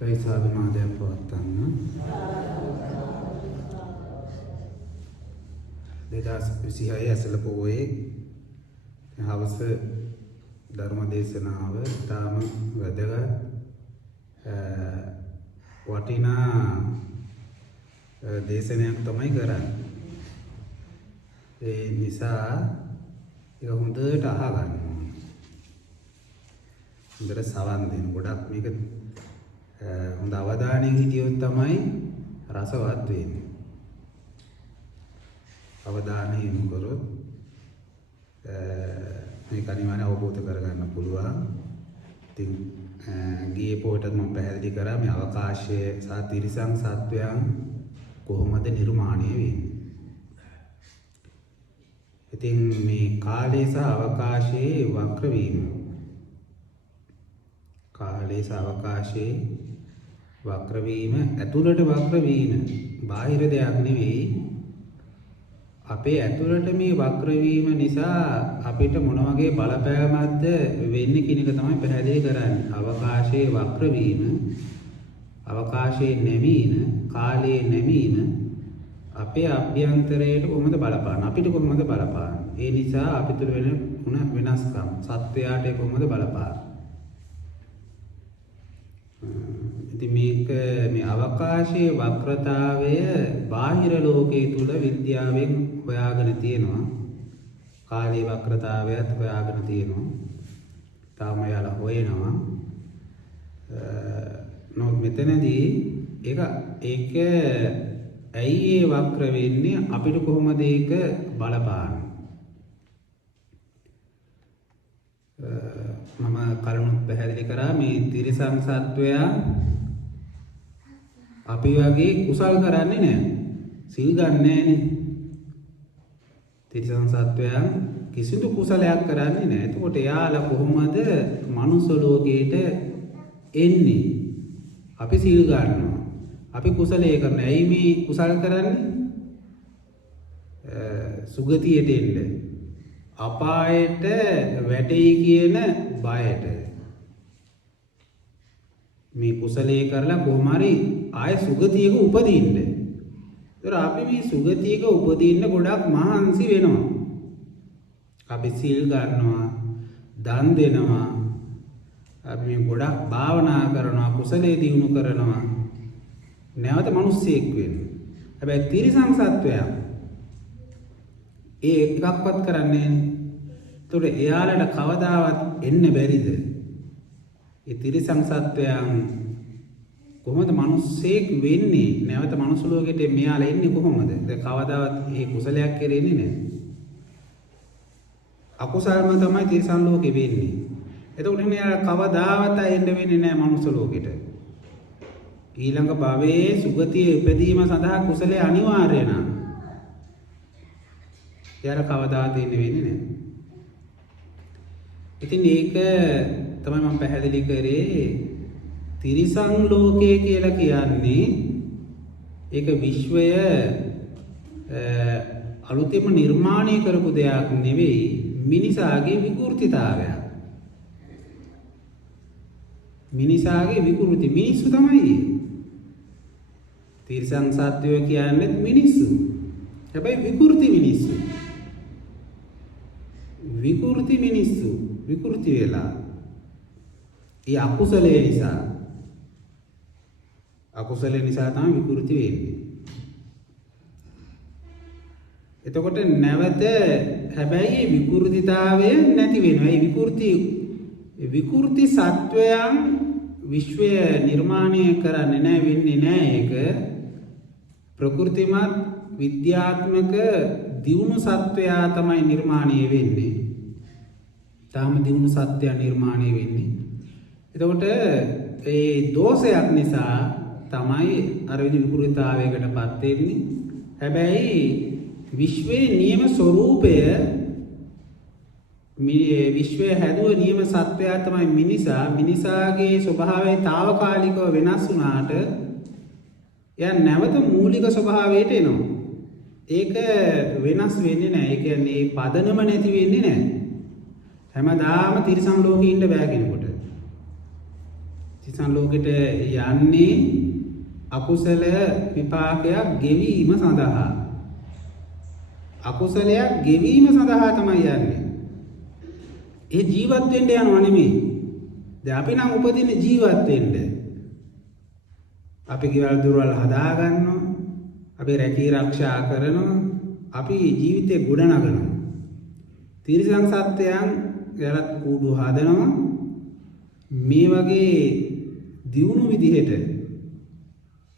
සාධනාදයක් පවත්වන්න 2026 ඇසළ පොහොයේ හවස ධර්ම දේශනාව තාම වැදගත් වටිනා දේශනයක් තමයි කරන්නේ. ඒ නිසා ඒක හොඳට අහගන්න ඕනේ. හොඳට සවන් දෙන්න. ගොඩක් මේක හොඳ අවධානයෙන් හිටියොත් තමයි රසවත් වෙන්නේ. අවධානය යොමු කරොත් මේක අනිවාර්යයෙන් අවබෝධ කරගන්න පුළුවන්. ඉතින් ගියේ පොයටත් මම පැහැදිලි කරා මේ අවකාශය සහ තිරිසන් සත්වයන් කොහොමද නිර්මාණය වෙන්නේ. ඉතින් මේ කාලය සහ අවකාශයේ වක්‍ර වීම. කාලය සහ අවකාශයේ වක්‍ර වීම ඇතුළට වක්‍ර වීම බාහිර දෙයක් නෙවෙයි. අපේ ඇතුළට මේ වක්‍ර වීම නිසා අපිට මොන වගේ බලපෑමක්ද වෙන්නේ කියන එක තමයි පැහැදිලි කරන්නේ. අවකාශයේ වක්‍ර වීම, අවකාශයේ නැමීම, කාලයේ නැමීම අපේ අභ්‍යන්තරයට කොහොමද බලපාන්නේ? අපිට කොහොමද බලපාන්නේ? ඒ නිසා අපිට වෙන වෙනස්කම් සත්වයාට කොහොමද බලපාන්නේ? ඉතින් මේක මේ අවකාශයේ වක්‍රතාවය බාහිර ලෝකයේ තුල විද්‍යාවෙන් හොයාගෙන තියෙනවා. කාලයේ වක්‍රතාවයත් හොයාගෙන තියෙනවා. තාම යාලා හොයනවා. නමුත් මෙතනදී ඒක ඇයි ඒ වක්‍ර වෙන්නේ? අපිට කොහොමද ඒක බලපාන්නේ? මම කලිනුත් පැහැදිලි කරා මේ තිරිසන් සත්වයා අපි වගේ කුසල් කරන්නේ නැහැ. සිල් ගන්න නැහැනේ. තිරිසන් සත්වයා කිසිදු කුසලයක් කරන්නේ නැහැ. එතකොට එයාලා කොහොමද මනුස්ස ලෝකයට එන්නේ? අපි සිල් ගන්නවා. අපි කුසලයේ කරනවා. ඇයි මේ කුසල් කරන්නේ? සුගතියට එන්න. අපායට වැටෙයි කියන බයට. මේ කුසලයේ කරලා කොහොම හරි ආය සුගතියක උපදින්න. ඒතර අපි මේ සුගතියක උපදින්න ගොඩක් මහන්සි වෙනවා. අපි සිල් ගන්නවා, දන් දෙනවා, අපි මේ ගොඩක් භාවනා කරනවා, කුසලයේ දියුණු කරනවා. නැවත මිනිස්සෙක් වෙන්න. හැබැයි තිරිසන් සත්වයා ඒ එකක්වත් කරන්නේ නැහැ. ඒතකොට එයාලට කවදාවත් එන්න බැරිද? ඒ තිරිසන් සත්වයන් කොහොමද මිනිස්සෙක් වෙන්නේ? නැවත මනුස්ස ලෝකෙට මෙයාලා එන්නේ කොහොමද? දැන් කවදාවත් මේ කුසලයක් කෙරෙන්නේ නැහැ. අකුසල්ම තමයි තිරිසන් ලෝකෙ වෙන්නේ. එතකොට මෙයාලා කවදාවත් එන්න වෙන්නේ නැහැ මනුස්ස ලෝකෙට. ඊළඟ භවයේ සුගතිය ඉපදීම සඳහා කුසලයේ අනිවාර්ය නම් එයාලා කවදාවත් එන්න වෙන්නේ නැහැ. ඉතින් ඒක තමයි මම පැහැදිලි කරේ තිරිසන් ලෝකය කියලා කියන්නේ ඒක විශ්වය අලුතෙන්ම නිර්මාණය කරපු දෙයක් නෙවෙයි මිනිසාගේ විකෘතිතාවයක්. මිනිසාගේ විකෘති මිනිස්සු තමයි. තිරිසන් සත්වයෝ කියන්නේ මිනිස්සු. හැබැයි විකෘති මිනිස්සු. විකෘති මිනිස්සු විකෘති වෙලා. ඒ අකුසලයේ නිසා තමයි විකෘති වෙන්නේ. එතකොට නැවත හැබැයි විකෘතිතාවය නැති වෙනවා. ඒ විකෘති සත්වයන් විශ්වය නිර්මාණය කරන්නේ නැහැ, වෙන්නේ නැහැ. ඒක ප්‍රකෘතිමත් විද්‍යාත්මක දියුණු සත්වයා තමයි නිර්මාණය වෙන්නේ. තාම දියුණු සත්වයා නිර්මාණය වෙන්නේ. එතකොට ඒ දෝෂයක් නිසා තමයි අර විකෘතිතාවයකටපත් වෙන්නේ. හැබැයි විශ්වයේ නියම ස්වરૂපය විශ්වය හැදුව නියම සත්වයා තමයි මිනිසා. මිනිසාගේ ස්වභාවය తాවකාලිකව වෙනස් වුණාට එයා නැවත මූලික ස්වභාවයට එනවා. ඒක වෙනස් වෙන්නේ නැහැ. ඒ කියන්නේ පදනම නැති වෙන්නේ නැහැ. හැමදාම තිරිසන් ලෝකේ ඉන්න බෑ කෙනෙකුට. තිරිසන් ලෝකෙට යන්නේ අකුසල විපාකයක් ගෙවීම සඳහා. අකුසලයක් ගෙවීම සඳහා තමයි යන්නේ. ඒ ජීවත් වෙන්න යනවා නෙමෙයි. දැන් අපි නම් උපදින්නේ ජීවත් වෙන්න. අපි ගෙවල් දොරවල් හදා ගන්නවා. අපි රැකී ආරක්ෂා කරනවා. අපි ජීවිතේ ගොඩ නගනවා. තිරිසන් සත්වයන් යලත් කූඩු හදනවා. මේ වගේ දියුණු විදිහට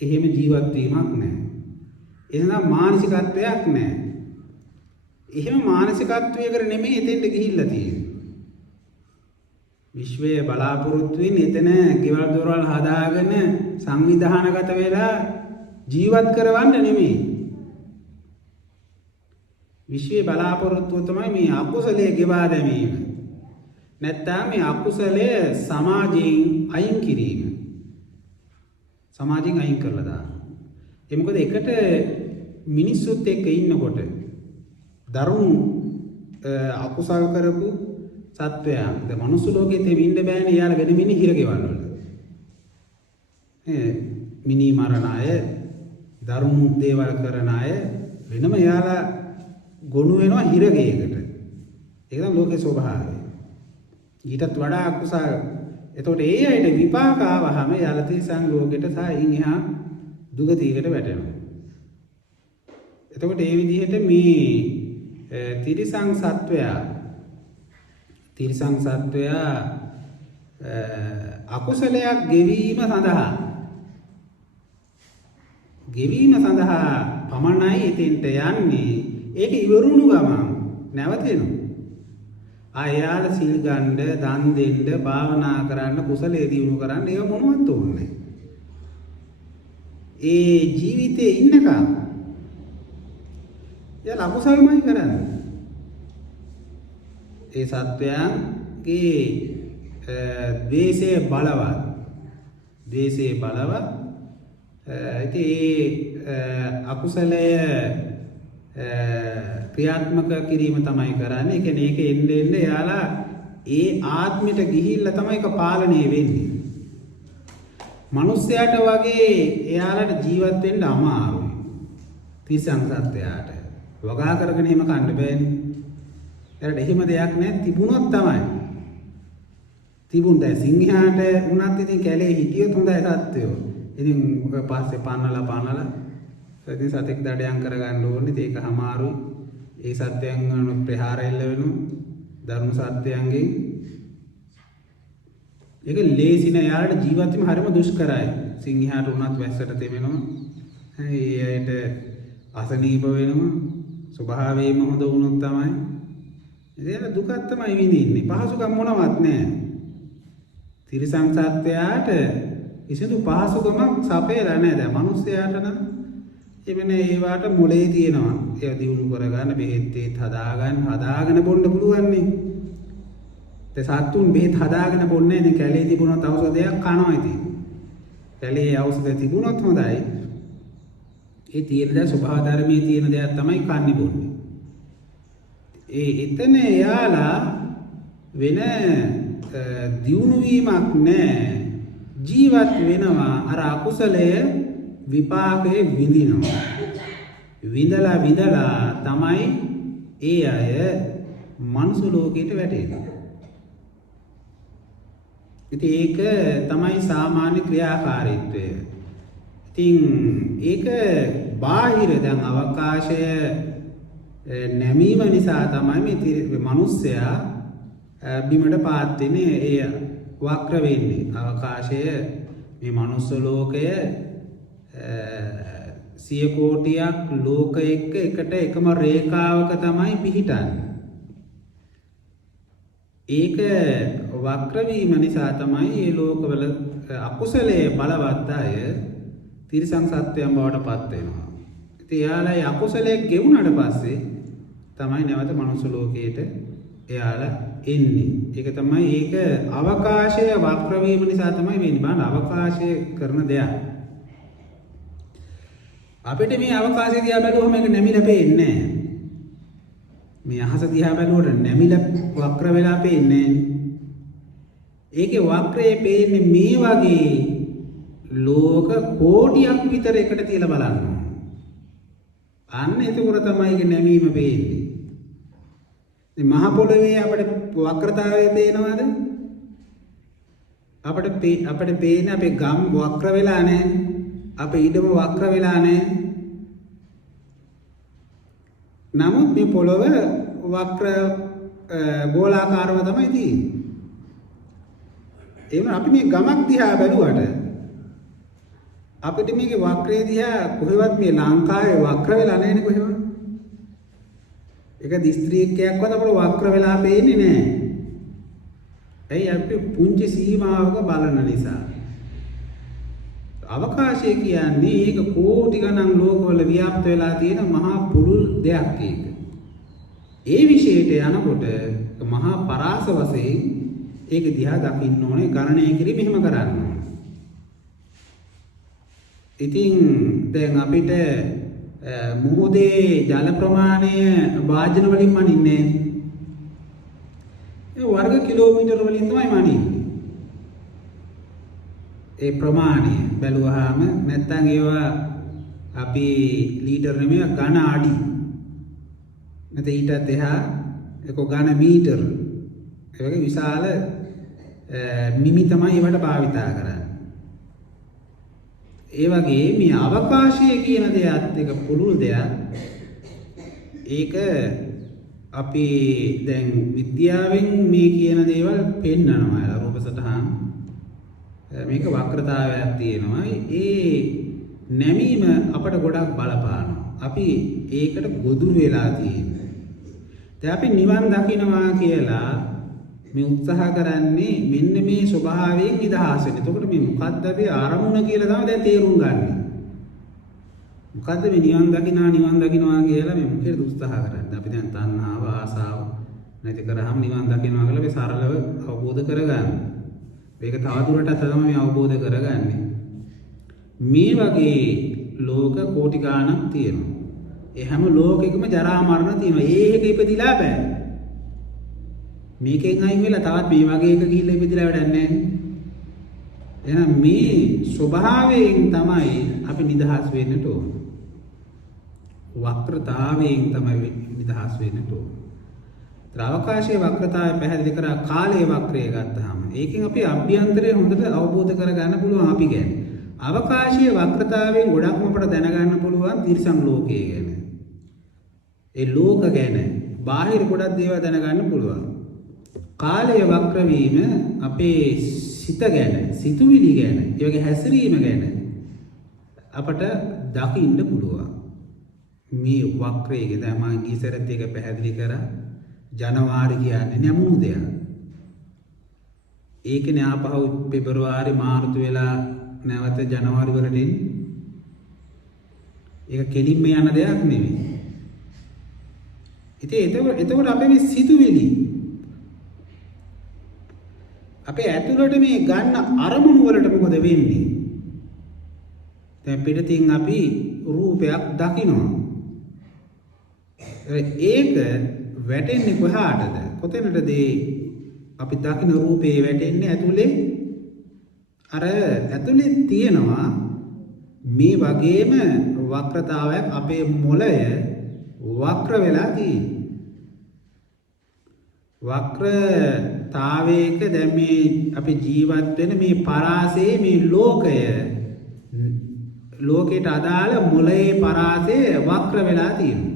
එහෙම ජීවත් වීමක් නැහැ. එහෙනම් මානසිකත්වයක් නැහැ. එහෙම මානසිකත්වයකට නෙමෙයි එතෙන්ට ගිහිල්ලා තියෙන්නේ. විශ්වයේ බලාපොරොත්තු වෙන්නේ එතන ගෙවල් දොරවල් හදාගෙන සංවිධානගත වෙලා ජීවත් කරවන්න නෙමෙයි. විශ්වයේ බලාපොරොත්තුව තමයි මේ අකුසලයේ ගෙවා දැමීම. නැත්තම් මේ අකුසලයේ සමාජයෙන් අයින් කිරීම. සමාජයෙන් අයින් කරලා දාන්න. ඒ මොකද එකට මිනිස්සුත් එක්ක ඉන්නකොට දරුණු අකුසල් කරපු සත්වයන් ද මනුස්ස ලෝකෙත් ඉන්න බෑනේ යාළ වෙන මිනි හිරගෙවල් වල. මිනි මරණ අය, දරුණු දේවල් කරන අය වෙනම යාලා ගොනු වෙනවා හිරගෙයකට. ඒක තමයි ලෝකේ ස්වභාවය. ඊටත් වඩා අකුසල්. එතකොට ඒ අයට විපාක ආවහම යාලා තිරිසන් ලෝකෙට සායින් එහා දුගතියකට වැටෙනවා. එතකොට ඒ විදිහට මේ තිරිසන් සත්වයා අකුසලයක් ගෙවීම සඳහා පමණයි එතෙන්ට යන්නේ. ඒක ඉවරුණු ගමන් නැවතෙනවා. ආයාල සිල් ගන්න, දන් දෙන්න, භාවනා කරන්න, කුසලයේ දියුණු කරන්න ඒව මොනවත් ඕනේ. ඒ ජීවිතේ ඉන්නකම් යා අකුසල්මයි කරන්නේ. ඒ සත්වයන්ගේ ද්වේෂයේ බලවත්. ඉතින් අකුසලය ක්‍රියාත්මක කිරීම තමයි කරන්නේ. ඒ කියන්නේ ඒක එන්න යාලා ඒ ආත්මෙට ගිහිල්ලා තමයි ඒක පාලනය වෙන්නේ. මිනිස්යාට වගේ එයාලට ජීවත් වෙන්න අමාරුයි. තිරිසන් සත්වයාට වගා කරගෙන එහෙම කන්න බෑනේ. එයාලට එහෙම දෙයක් නැහැ. තිබුණොත් තමයි. තිබුණ දැන් සිංහයාට උනත් ඉතින් කැලේ හිටියොත් හොඳයි සත්වයෝ. ඉතින් ඔය පස්සේ පන්නලා ඉතින් සතෙක් දඩයන් කරගන්න ඕනේ. ඒක අමාරුයි. ඒ සත්වයන් ප්‍රහාර එල්ල වෙනවා. ධර්ම සත්වයන්ගෙන් ඒක ලේසි නෑ. යාළුවට ජීවත් වීම හරිම දුෂ්කරයි. සිංහයාට උනත් වැස්සට තෙමෙනවා. ඒ අයට අසනීප වෙනවා. ස්වභාවයෙන්ම හොඳ වුණොත් තමයි. ඉතින් දුකක් තමයි විඳින්නේ. පහසුකම් මොනවත් නෑ. තිරිසන් සත්වයාට කිසිදු පහසුකමක් සපයලා නෑ. දැන් මිනිස්යාට නම් එමනේ ඒවට මොලේ තියෙනවා. ඒව දිනු කරගන්න බෙහෙත් හදාගෙන බොන්න පුළුවන් නේ. සත්තුන් බෙහෙත් හදාගෙන බොන්නේ නේ. කැලේ තිබුණොත් ඖෂධයක් කනවා ඉතින්. කැලේ ඖෂධ තිබුණොත් හොඳයි. ඒ තියෙන දේ ස්වභාව ධර්මයේ තියෙන දේක් තමයි කන්නේ බොන්නේ. එතන යාලා වෙන දියුණු වීමක් නැහැ. ජීවත් වෙනවා අර අකුසලය විපාකේ විඳිනවා. විඳලා තමයි ඒ අය මනුස්ස ලෝකයට වැටෙන්නේ. ඉතින් ඒක තමයි සාමාන්‍ය ක්‍රියාකාරීත්වය. ඉතින් ඒක බාහිර දැන් අවකාශය නැමීම නිසා තමයි මේ මිනිස්සයා බිමට පාත් වෙන්නේ. ඒ වක්‍ර වෙන්නේ. අවකාශය මේ මනුස්ස ලෝකය 100 කෝටියක් ලෝක එකට එකම රේඛාවක තමයි පිහිටන්නේ. ඒක වක්‍ර වීම නිසා තමයි මේ ලෝකවල අකුසලයේ බලවත් අය තිරිසන් සත්වයන් බවට පත් වෙනවා. ඉතින් එයාලා අකුසලයේ ගෙවුනට පස්සේ තමයි නැවත මනුස්ස ලෝකයට එයාලා එන්නේ. ඒක තමයි ඒක අවකාශය වක්‍ර වීම නිසා තමයි වෙන්නේ. බලන්න අවකාශය කරන දෙයක්. අපිට මේ අවකාශය දිහා බැලුවම ඒක නැමිලා පේන්නේ නැහැ. මේ අහස දිහා බැලුවට නැමිලා වක්‍ර වෙලා පේන්නේ නැහැ. ඒකේ වක්‍රයේ පේන්නේ මේ වගේ ලෝක කෝටියක් විතර එකට තියලා බලන්න. අන්න එතකොට තමයි ඒක නැමීම පේන්නේ. මේ මහ පොළවේ අපිට වක්‍රතාවය පේනවද? අපිට පේන්නේ අපේ ගම් වක්‍ර වෙලා නැහැ. අපේ ඉඩම වක්‍ර වෙලා නැහැ. නමුත් මේ පොළව වක්‍ර ගෝලාකාරව තමයි තියෙන්නේ. එහෙනම් අපි මේ ගමක් දිහා බැලුවට අපිට මේකේ වක්‍රය දිහා කොහෙවත් මේ ලංකාවේ වක්‍ර වෙලා නැහැනේ කොහෙවත්. ඒක දිස්ත්‍රික්කයක්වත් අපිට වක්‍ර වෙලා පේන්නේ නැහැ. ඇයි අපි පුංචි සීමාවක බලන නිසා. අවකාශය කියන්නේ ඒක කෝටි ගණන් ලෝකවල ව්‍යාප්ත වෙලා තියෙන මහා පුළුල් දෙයක් ඒක. ඒ විශේෂයට යනකොට මහා පරාස වශයෙන් ඒක දිහා දකින්න ඕනේ ගණනය කිරීම එහෙම කරන්න ඕනේ. ඉතින් දැන් අපිට මුහුදේ ජල ප්‍රමාණය වාජන වලින් මනින්නේ ඒ වර්ග කිලෝමීටර වලින් තමයි මනින්නේ. ඒ ප්‍රමාණය බැලුවාම නැත්තම් ඒවා අපි ලීටර නෙමෙයි ඝන අඩි. නැත්නම් ඊටත් එහා ඒක ඝන මීටර. ඒ වගේ විශාල මිමි තමයි ඒවට භාවිතා කරන්නේ. ඒ වගේ මේ අවකාශය කියන දෙයත් එක පුළුල් දෙයක්. ඒක අපි දැන් විද්‍යාවෙන් මේ කියන දේවල් පෙන්නනවා. රූප සටහන් මේක වක්‍රතාවයක් තියෙනවා. ඒ නැමීම අපට ගොඩක් බලපානවා. අපි ඒකට ගොදුරු වෙලා තියෙනවා. දැන් අපි නිවන් දකින්නවා කියලා මේ උත්සාහ කරන්නේ මෙන්න මේ ස්වභාවයෙන් නිදහස් වෙන්න. එතකොට මේ මොකද්ද අපි ආරමුණ කියලා තමයි දැන් තේරුම් ගන්න. මොකද්ද මේ නිවන් දකින්නවා කියලා මේ මොකේද උත්සාහ කරන්නේ? අපි දැන් තණ්හාව ආසාව නැති කරාම නිවන් දකින්නවා කියලා මේ සරලව අවබෝධ කරගන්න. මේක තවදුරටත් තමයි මේ අවබෝධ කරගන්නේ. මේ වගේ ලෝක කෝටි ගාණක් තියෙනවා. ඒ හැම ලෝකෙකම ජරා මරණ තියෙනවා. ඒක ඉපදිලා බෑ. මේකෙන් අයින් වෙලා තවත් මේ වගේ එක ගිහිල්ලා ඉපදිලා වැඩක් නැහැ. එහෙනම් මේ ස්වභාවයෙන් තමයි අපි නිදහස් වෙන්නට ඕන. වක්‍රතාවයෙන් තමයි නිදහස් වෙන්නට ඕන. අවකාශයේ වක්‍රතාවය පැහැදිලි කරා කාලයේ වක්‍රය ගත්තාම ඒකෙන් අපි අභ්‍යන්තරය හොඳට අවබෝධ කරගන්න පුළුවන් අපි ගැන. අවකාශයේ වක්‍රතාවයෙන් ගොඩක්ම අපට දැනගන්න පුළුවන් තිරිසන් ලෝකයේ ගැන. ඒ ලෝක ගැන බාහිර ගොඩක් දේවල් දැනගන්න පුළුවන්. කාලයේ වක්‍ර වීම අපේ සිත ගැන, සිතුවිලි ගැන, ඒ වගේ හැසිරීම ගැන අපට දකින්න පුළුවන්. මේ වක්‍රයේ දැන් මම ගියසරත් එක පැහැදිලි කරා. ජනවාරි කියන්නේ නැමුණු දෙයක්. ඒකනේ ආපහු පෙබරවාරි මාර්තු වෙලා නැවත ජනවාරි වලට එන්නේ. ඒක කෙලින්ම යන දෙයක් නෙවෙයි. ඉතින් එතකොට අපේ මේ සිතුවිලි අපේ ඇතුළට මේ ගන්න අරමුණු වලට මොකද වෙන්නේ? දැන් පිටින් අපි රූපයක් දකිනවා. ඒක වැටෙන්නේ කොහාටද? කොතැනටද අපි දකින රූපේ වැටෙන්නේ? ඇතුලේ අර ඇතුලේ තියෙනවා මේ වගේම වක්‍රතාවයක්. අපේ මොළය වක්‍ර වෙලා තියෙන්නේ. වක්‍රතාවයක දැන් මේ අපි ජීවත් වෙන මේ පරාසයේ මේ ලෝකයට අදාළ මොළයේ පරාසය වක්‍ර වෙලා තියෙනවා.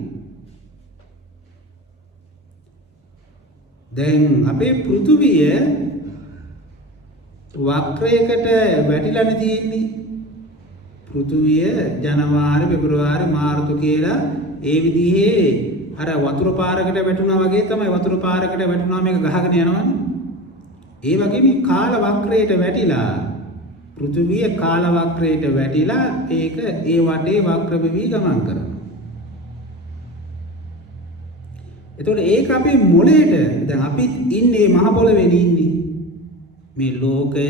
දැන් අපේ පෘථුවිය වක්‍රයකට වැටිලානේ තියෙන්නේ. පෘථුවිය ජනවාරි පෙබරවාරි මාර්තු කියලා ඒ විදිහේ අර වතුර පාරකට වැටුණා වගේ තමයි. වතුර පාරකට වැටුණා මේක ගහගෙන යනවනේ. ඒ වගේ මේ කාල වක්‍රයට වැටිලා පෘථුවිය කාල වක්‍රයට වැටිලා ඒක ඒ වටේ වක්‍ර වෙවි ගමන් කරනවා. එතකොට ඒක අපේ මොළයට දැන් අපි ඉන්නේ මහ පොළවේ ඉන්නේ. මේ ලෝකය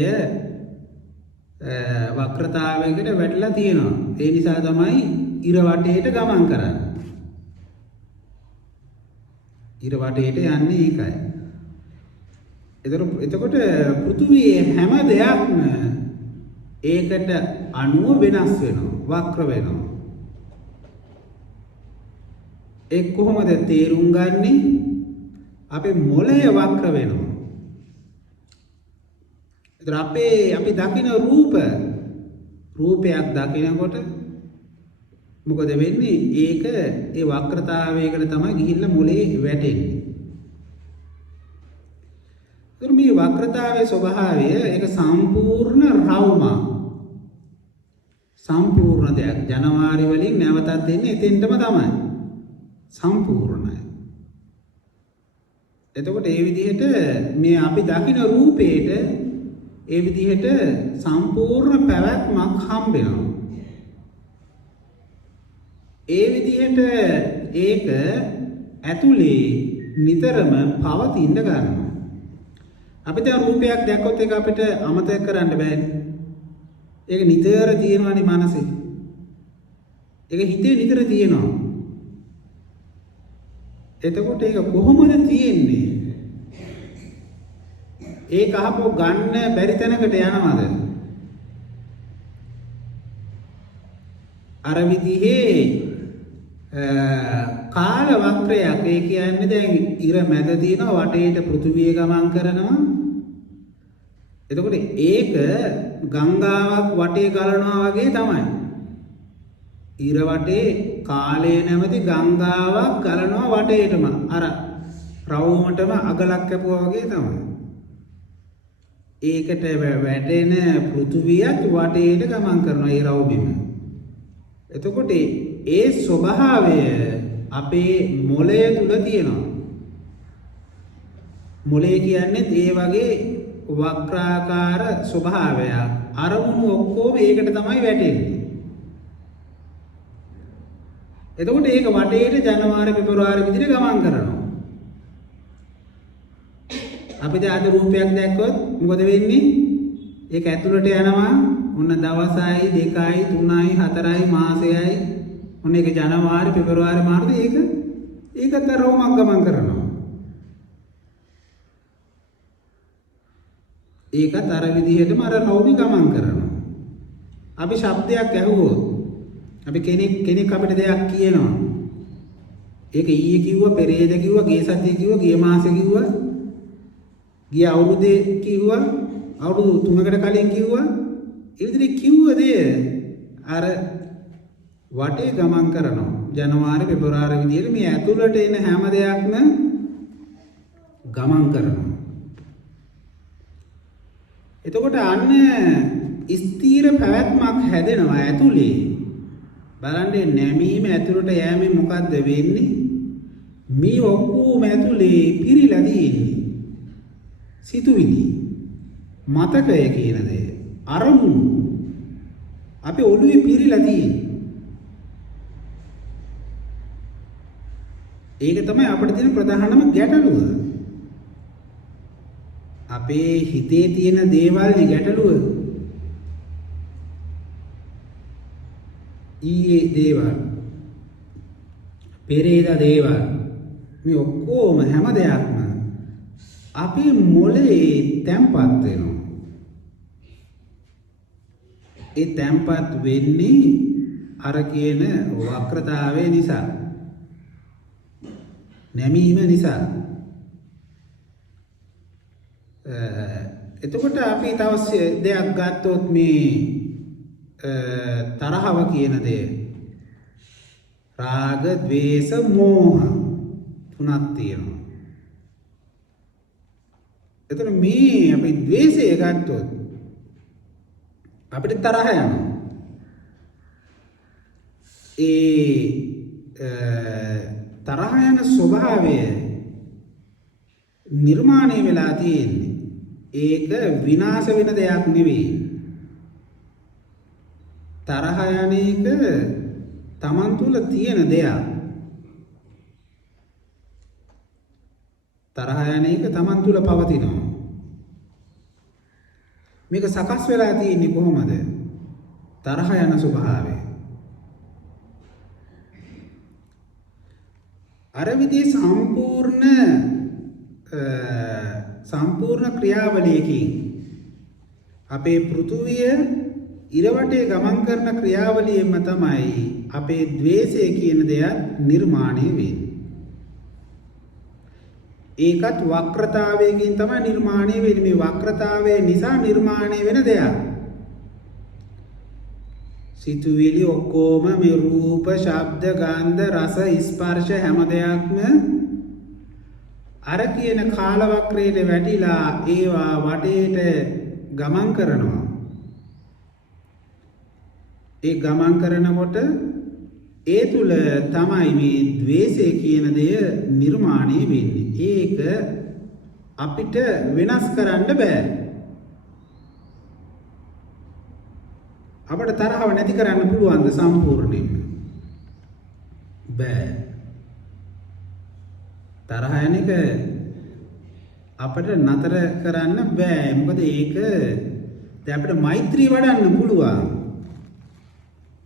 වක්‍රතාවයකට වැටලා තියෙනවා. ඒ නිසා තමයි ඉර වටේට ගමන් කරන්නේ. ඉර වටේට යන්නේ ඒකයි. එතකොට පෘථුවියේ හැම දෙයක්ම ඒකට අනුව වෙනස් වෙනවා, වක්‍ර වෙනවා. ඒ කොහොමද තේරුම් ගන්නෙ? අපේ මොළය වක්‍ර වෙනවා. ඒතර අපි දකින රූපයක් දකිනකොට මොකද වෙන්නේ? ඒක ඒ වක්‍රතාවයකට තමයි ගිහිල්ලා මොළේ වැටෙන්නේ. ඒතර මේ වක්‍රතාවයේ ස්වභාවය ඒක සම්පූර්ණ රවුමක්. සම්පූර්ණ දෙයක්. ජනවාරි වලින් නැවතත් දෙන්නේ එතෙන්ටම තමයි. සම්පූර්ණයි. එතකොට ඒ විදිහට මේ අපි දකින රූපේට ඒ විදිහට සම්පූර්ණ පැවැත්මක් හම්බ වෙනවා. ඒ විදිහට ඒක ඇතුලේ නිතරම පවතින්න ගන්නවා. අපි දැන් රූපයක් දැක්කොත් ඒක අපිට අමතක කරන්න බෑනේ. ඒක නිතර තියෙනවානේ මනසේ. ඒක හිතේ නිතර තියෙනවා. එතකොට ඒක කොහොමද තියෙන්නේ? ඒක අහපෝ ගන්න බැරි තැනකට යනවද? අර විදිහේ කාල වක්‍රයක්. ඒ කියන්නේ දැන් ඉර මැද තියෙන වටේට පෘථුවිය ගමන් කරනවා. එතකොට ඒක ගංගාවක් වටේ ගලනවා වගේ තමයි. ඉර වටේ කාලය නැමැති ගංගාවක් ගලනවා වටේටම. අර රවුමටම අගලක් කැපුවා වගේ තමයි. ඒකට වැටෙන පෘථුවියත් වටේට ගමන් කරනවා ඒ රවුමෙම. එතකොට ඒ ස්වභාවය අපේ මොළය තුල තියෙනවා. මොළය කියන්නේ ඒ වගේ වක්‍රාකාර ස්වභාවයක්. අරමුණු ඔක්කොම ඒකට තමයි වැටෙන්නේ. එතකොට ඒක වටේට ජනවාරි පෙබරවාරි විදිහට ගමන් කරනවා. අපි දැන් අද රූපයක් දැක්කොත් මොකද වෙන්නේ? ඒක ඇතුළට යනවා. ඔන්න දවසයි 2යි 3යි 4යි මාසයයි. ඔන්න ඒක ජනවාරි පෙබරවාරි මාර්ග ඒකත් රෝමක් ගමන් කරනවා. ඒකත් අර විදිහටම අර රෝමි ගමන් කරනවා. අපි ශබ්දයක් ඇහුවොත් අපි කෙනෙක් අපිට දෙයක් කියනවා. ඒක ඊයේ කිව්වා, පෙරේද කිව්වා, ගිය සතියේ කිව්වා, ගිය මාසේ කිව්වා, ගිය අවුරුද්දේ කිව්වා, අවුරුදු 3කට කලින් කිව්වා. ඒ විදිහට කිව්ව දේ අර වටේ ගමන් කරනවා. ජනවාරි පෙබරවාරි විදිහට මේ ඇතුළට එන හැම දෙයක්ම ගමන් කරනවා. එතකොට අන්න ස්ථීර පැවැත්මක් හැදෙනවා ඇතුලේ. බලන්න නැමීම ඇතුළට යෑමෙන් මොකද්ද වෙන්නේ? මේ ඔක්කොම ඇතුලේ පිරීලා තියෙන්නේ. සිතුවිලි, මතකය කියන දේ, අරමුණු අපේ ඔළුවේ පිරීලා තියෙන්නේ. ඒක තමයි අපිට තියෙන ප්‍රධානම ගැටලුව. අපේ හිතේ තියෙන දේවල් නේ ගැටලුව. ඊයේ දේවල්, පෙරේදා දේවල්, මේ ඔක්කොම හැම දෙයක්ම අපේ මොළේ තැම්පත් වෙනවා. ඒ තැම්පත් වෙන්නේ අර කියන වක්‍රතාවය නිසා, නැමීම නිසා. එතකොට අපි තව දෙයක් ගත්තොත් මේ තරහව කියන දේ, රාග, ද්වේෂ, මෝහ තුනක් තියෙනවා. එතන මේ අපි ද්වේෂය ගත්තොත් අපිට තරහ යනවා. ඒ තරහ යන ස්වභාවය නිර්මාණය වෙලා තියෙන්නේ. ඒක විනාශ වෙන දෙයක් නෙවෙයි. තරහ යන එක තමන් තුළ තියෙන දෙයක්. තරහ යන එක තමන් තුළ පවතිනවා. මේක සකස් වෙලා තියෙන්නේ කොහොමද? තරහ යන ස්වභාවය. අර විදිහේ සම්පූර්ණ සම්පූර්ණ ක්‍රියාවලියකින් අපේ පෘථුවිය ඉරවටේ ගමන් කරන ක්‍රියාවලියෙන්ම තමයි අපේ ද්වේෂය කියන දෙයක් නිර්මාණය වෙන්නේ. ඒකත් වක්‍රතාවයකින් තමයි නිර්මාණය වෙන්නේ. මේ වක්‍රතාවය නිසා නිර්මාණය වෙන දෙයක්. සිතුවිලි ඔක්කොම මේ රූප, ශබ්ද, ගන්ධ, රස, ස්පර්ශ හැම දෙයක්ම අර කියන කාල වක්‍රයට වැටිලා ඒවා වටේට ගමන් කරනවා. ඒ ගමන් කරනකොට ඒ තුල තමයි මේ ද්වේෂය කියන දේ නිර්මාණය වෙන්නේ. ඒක අපිට වෙනස් කරන්න බෑ. අපිට තරහව නැති කරන්න පුළුවන්ද සම්පූර්ණයෙන්ම? බෑ. තරහ යන එක අපිට නතර කරන්න බෑ. මොකද ඒක දැන් අපිට මෛත්‍රිය වඩන්න පුළුවන්.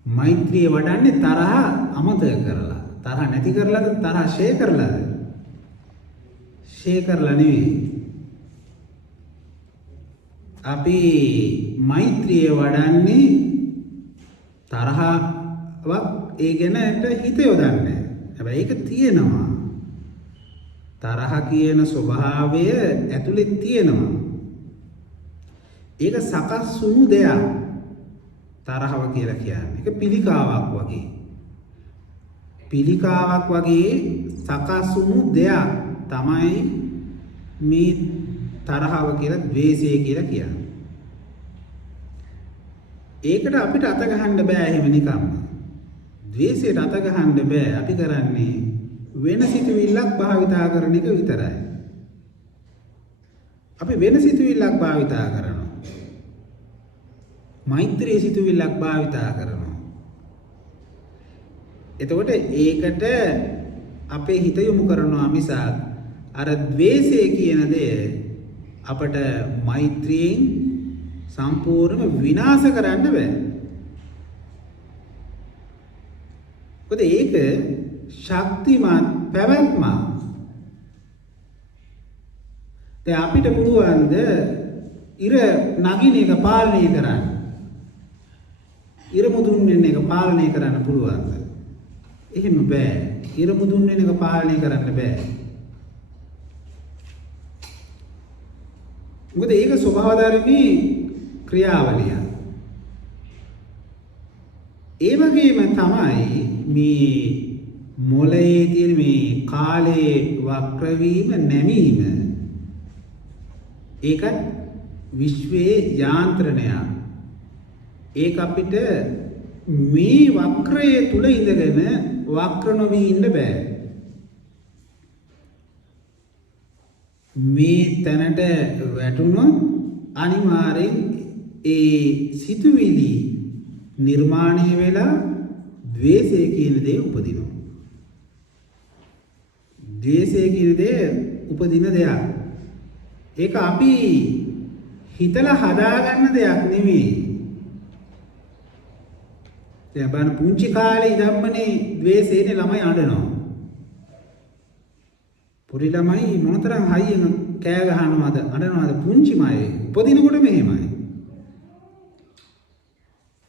මෛත්‍රිය වඩන්නේ තරහ අමතක කරලා. තරහ නැති කරලාද? තරහ ෂේ කරලාද? ෂේ කරලා නෙවෙයි. අපි මෛත්‍රිය වඩන්නේ තරහවක් ඒ ගැනට හිත යොදන්නේ. හැබැයි ඒක තියෙනවා. තරහ කියන ස්වභාවය ඇතුලේ තියෙනවා. ඒක සකස් වුණු දෙයක්. තරහව කියලා කියන්නේ. ඒක පිළිකාවක් වගේ. පිළිකාවක් වගේ සකස් වුණු දෙයක් තමයි මේ තරහව කියලා, ද්වේෂය කියලා කියන්නේ. ඒකට අපිට අත ගහන්න බෑ එහෙම නිකම්ම. ද්වේෂයට අත ගහන්න බෑ. අපි කරන්නේ වෙන සිතුවිල්ලක් භාවිතා කරන එක විතරයි. අපි වෙන සිතුවිල්ලක් භාවිතා කරනවා. මෛත්‍රී සිතුවිල්ලක් භාවිතා කරනවා. එතකොට ඒකට අපේ හිත යොමු කරනවා මිසක් අර ද්වේෂය කියන දේ අපට මෛත්‍රියෙන් සම්පූර්ණයෙන්ම විනාශ කරන්න බෑ. මොකද ඒක ශක්තිමත් පැවැත්ම. දැන් අපිට පුළුවන් ද ඉර නගින එක පාලනය කරන්න? ඉර මුදුන් වෙන එක පාලනය කරන්න පුළුවන්ද? එහෙම බෑ. ඉර මුදුන් වෙන එක පාලනය කරන්න බෑ. මොකද ඒක ස්වභාව ධර්මී ක්‍රියාවලිය. ඒ වගේම තමයි මේ මොළයේ තියෙන මේ කාලයේ වක්‍ර වීම නැමීම. ඒකත් විශ්වයේ යාන්ත්‍රණයක්. ඒක අපිට මේ වක්‍රයේ තුල ඉඳගෙන වක්‍ර නොවී ඉන්න බෑ. මේ තැනට වැටුණොත් අනිවාර්යෙන් ඒ සිතුවිලි නිර්මාණය වෙලා ද්වේෂය කියන දේ උපදිනවා. ද්වේෂය කියන දේ උපදින දෙයක්. ඒක අපි හිතලා හදාගන්න දෙයක් නෙමෙයි. දැන් බලන්න පුංචි කාලේ ඉඳන්මනේ ද්වේෂේනේ ළමයි අඬනවා. පොඩි ළමයි මොනතරම් හයියෙන් කෑ ගහනවද අඬනවද පුංචිමයි. උපදිනකොට මෙහෙමයි.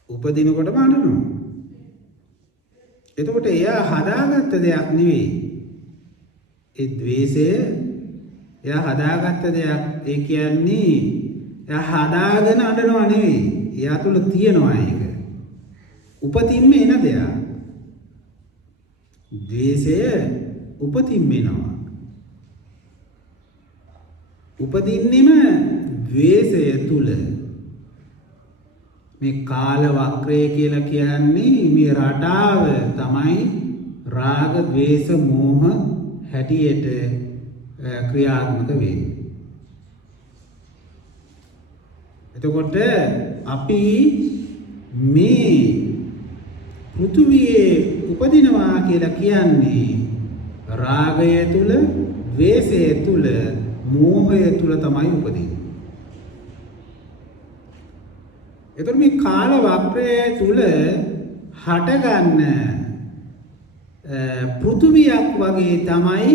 උපදිනකොටම අඬනවා. එතකොට එයා හදාගත්ත දෙයක් නෙවෙයි. ඒ ද්වේෂය එයා හදාගත්ත දෙයක්. ඒ කියන්නේ එයා හදාගෙන අඬනවා නෙවෙයි. එයා තුල තියෙනවා ඒක. උපතින්ම එන දෙයක්. ද්වේෂය උපතින්ම එනවා. උපදින්නෙම ද්වේෂය තුල. මේ කාල වක්‍රය කියලා කියන්නේ මේ රටාව තමයි රාග, ද්වේෂ, මෝහ හැටියට ක්‍රියාත්මක වෙන්නේ. එතකොට අපි මේ පෘථුවියේ උපදිනවා කියලා කියන්නේ රාගය තුල, ද්වේෂය තුල, මෝහය තුල තමයි උපදින්නේ. එතකොට මේ කාල වක්‍රය තුල හටගන්න පෘථුවියක් වගේ තමයි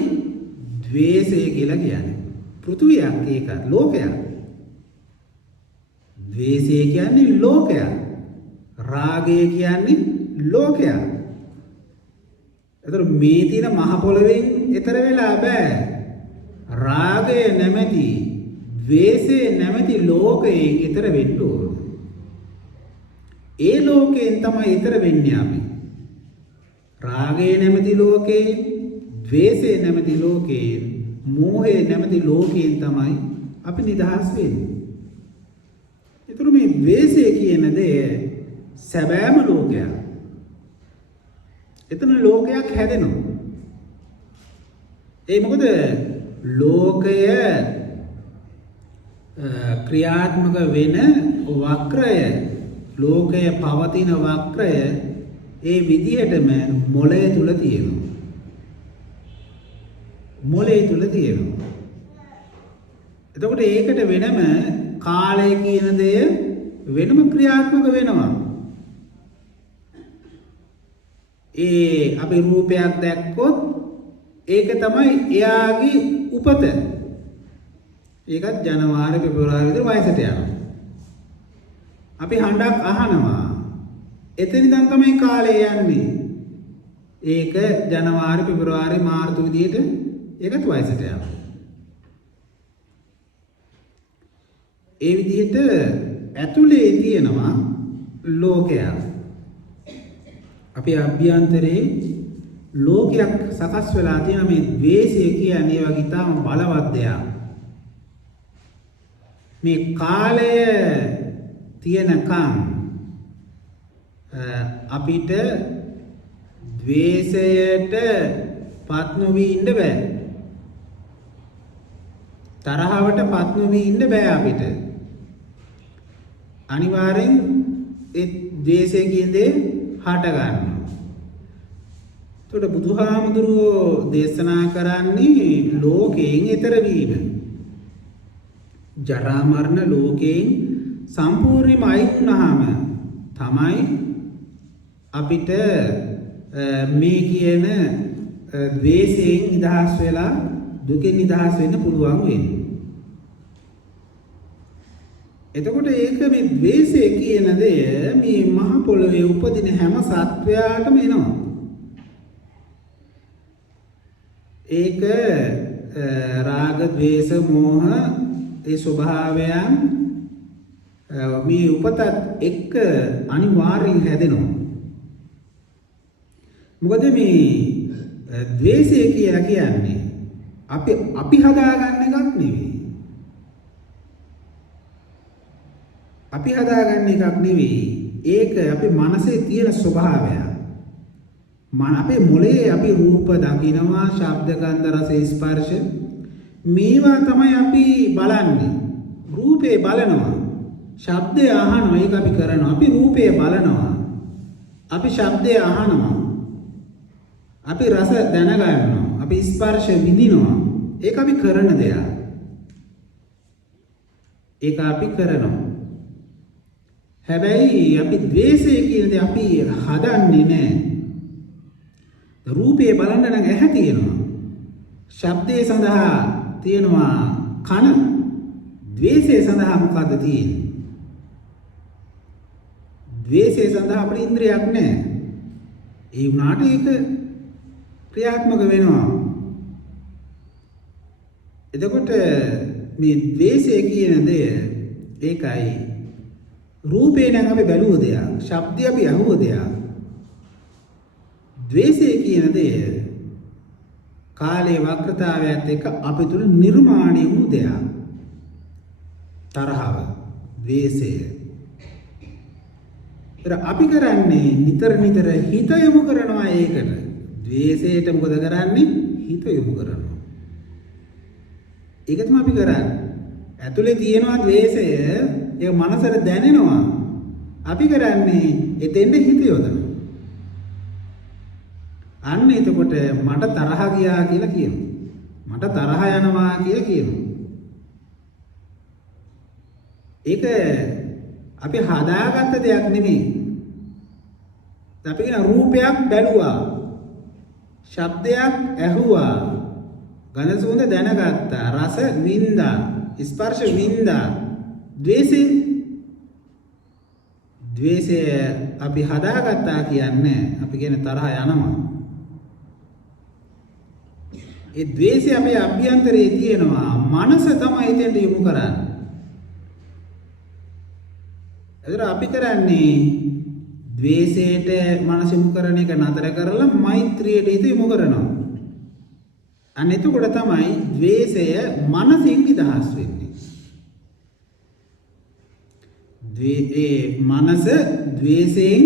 ද්වේෂය කියලා කියන්නේ. පෘථුවියක් ඒක ලෝකයක්. ද්වේෂය කියන්නේ ලෝකයක්. රාගය කියන්නේ ලෝකයක්. එතකොට මේ තියෙන මහ පොළවෙන් ඈතර වෙලා බෑ. රාගය නැමැති ද්වේෂය නැමැති ලෝකයෙන් ඈතර වෙන්න ඕන. ඒ ලෝකයෙන් තමයි ඈතර වෙන්නේ අපි. රාගය නැමැති ලෝකයෙන්, ද්වේෂය නැමැති ලෝකයෙන්, මෝහය නැමැති ලෝකයෙන් තමයි අපි නිදහස් වෙන්නේ. ඒතර මේ ද්වේෂය කියන දේ සැබෑම ලෝකයක්. එතන ලෝකයක් හැදෙනවා. ඒ මොකද ලෝකය ක්‍රියාත්මක වෙන වක්‍රය, ලෝකය පවතින වක්‍රය ඒ විදිහටම මොළය තුල තියෙනවා. මොළය තුල තියෙනවා. එතකොට ඒකට වෙනම කාලය කියන දේ වෙනම ක්‍රියාත්මක වෙනවා. ඒ අපි රූපයක් දැක්කොත් ඒක තමයි එයාගේ උපත. ඒකත් ජනවාරි පෙබරවාරි විතර වයසට යනවා. අපි හඬක් අහනවා. එතන ඉඳන් තමයි කාලය යන්නේ. ඒක ජනවාරි පෙබරවාරි මාර්තු විදිහට ඒකත් වයසට යනවා. ඒ විදිහට ඇතුලේ තියෙනවා ලෝකයක්. අපේ අභ්‍යන්තරේ ලෝකයක් සකස් වෙලා තියෙන මේ ද්වේෂය කියන්නේ වගේ තාම බලවත් දෙයක්. මේ කාලය තියෙනකම් අපිට ද්වේෂයට පත් නොවි ඉන්න බෑ. තරහවට පත් නොවි ඉන්න බෑ අපිට. අනිවාර්යෙන් ඒ ද්වේෂය කියන දේ හට ගන්නවා. ඒකට බුදුහාමුදුරුවෝ දේශනා කරන්නේ ලෝකයෙන් ඈතර වීම. ජරා මරණ ලෝකයෙන් සම්පූර්ණයෙන්ම අයින් වුණාම තමයි අපිට මේ කියන ද්වේෂයෙන් නිදහස් වෙලා දුකෙන් නිදහස් වෙන්න පුළුවන් වෙන්නේ. එතකොට ඒක මේ ද්වේෂය කියන දේ මේ මහ පොළොවේ උපදින හැම සත්වයාටම එනවා. ඒක රාග, ද්වේෂ, මෝහ ඒ ස්වභාවයන් මේ උපතත් එක්ක අනිවාර්යෙන් හැදෙනවා. මොකද මේ ද්වේෂය කියලා කියන්නේ අපි හදාගන්න එකක් නෙවෙයි. අපි හදාගන්න එකක් නෙවෙයි. ඒක අපේ මනසේ තියෙන ස්වභාවය. අපේ මොළයේ අපි රූප දකිනවා, ශබ්ද, ගන්ධ, රස, ස්පර්ශ මේවා තමයි අපි බලන්නේ. රූපේ බලනවා, ශබ්දය අහනවා, ඒක අපි කරනවා. අපි රූපේ බලනවා, අපි ශබ්දය අහනවා, අපි රස දැනගන්නවා, අපි ස්පර්ශ විඳිනවා. ඒක අපි කරන දෙයක්. ඒක අපි කරනවා. හැබැයි අපි ද්වේෂය කියන දේ අපි හදන්නේ නැහැ. රූපේ බලන්න නම් ඇහැ තියෙනවා. ශබ්දේ සඳහා තියෙනවා කන. ද්වේෂය සඳහා මොකද්ද තියෙන්නේ? ද්වේෂය සඳහා අපේ ඉන්ද්‍රියක් නැහැ. ඒ වුණාට ඒක ක්‍රියාත්මක වෙනවා. එතකොට මේ ද්වේෂය කියන දේ ඒකයි. රූපේ නම් අපි බැලුව දෙයක්, ශබ්දය අපි අහුව දෙයක්. ද්වේෂය කියන දේ කාලයේ වක්‍රතාවයත් එක්ක අපි තුල නිර්මාණය වූ දෙයක්. තරහව, ද්වේෂය. අපි කරන්නේ නිතර හිත යොමු කරනවා ඒකට. ද්වේෂයට මොකද කරන්නේ? හිත යොමු කරනවා. ඒක තමයි අපි කරන්නේ. ඇතුලේ තියෙනවා ද්වේෂය, ඒක මනසට දැනෙනවා. අපි කරන්නේ එතෙන්ද හිත යොදනවා. අන්න එතකොට මට තරහ ගියා කියලා කියනවා. මට තරහ යනවා කියලා කියනවා. ඒක අපි හදාගත්ත දෙයක් නෙමෙයි. අපි කියන රූපයක් බැලුවා, ශබ්දයක් ඇහුවා, ගඳ සුවඳ දැනගත්තා. රස වින්දා. ස්පර්ශ වින්දා. ද්වේෂය අපි හදාගත්තා කියන්නේ අපි කියන තරහ යනවා. ඒ ද්වේෂය අපේ අභ්‍යන්තරයේ තියෙනවා. මනස තමයි එතෙන්ට යොමු කරන්නේ. එතන අපි කරන්නේ ද්වේෂයට මනස යොමු කරන එක නතර කරලා මෛත්‍රියට හිත යොමු කරනවා. අන්න එතකොට තමයි ද්වේෂය මනසින් නිදහස් වෙන්නේ. මනස ද්වේෂයෙන්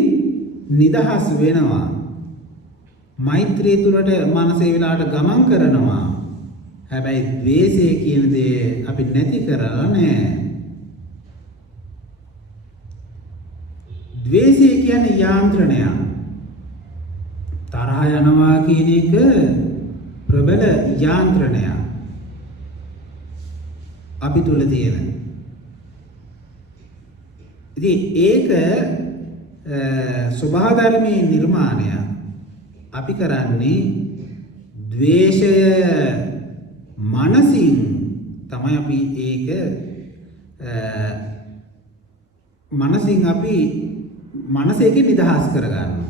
නිදහස් වෙනවා. මෛත්‍රිය තුළට මනස ඒ වෙලාවට ගමන් කරනවා. හැබැයි ද්වේෂය කියන දේ අපි නැති කරලා නැහැ. ද්වේෂය කියන්නේ යාන්ත්‍රණය. තරහ යනවා කියන එක ප්‍රබල යාන්ත්‍රණය. අපි තුල තියෙන. ඉතින් ඒක ස්වභාව ධර්මයේ නිර්මාණය. අපි කරන්නේ ද්වේෂය මනසින් තමයි අපි ඒක මනසින් අපි මනස එකේ නිදහස් කරගන්නවා.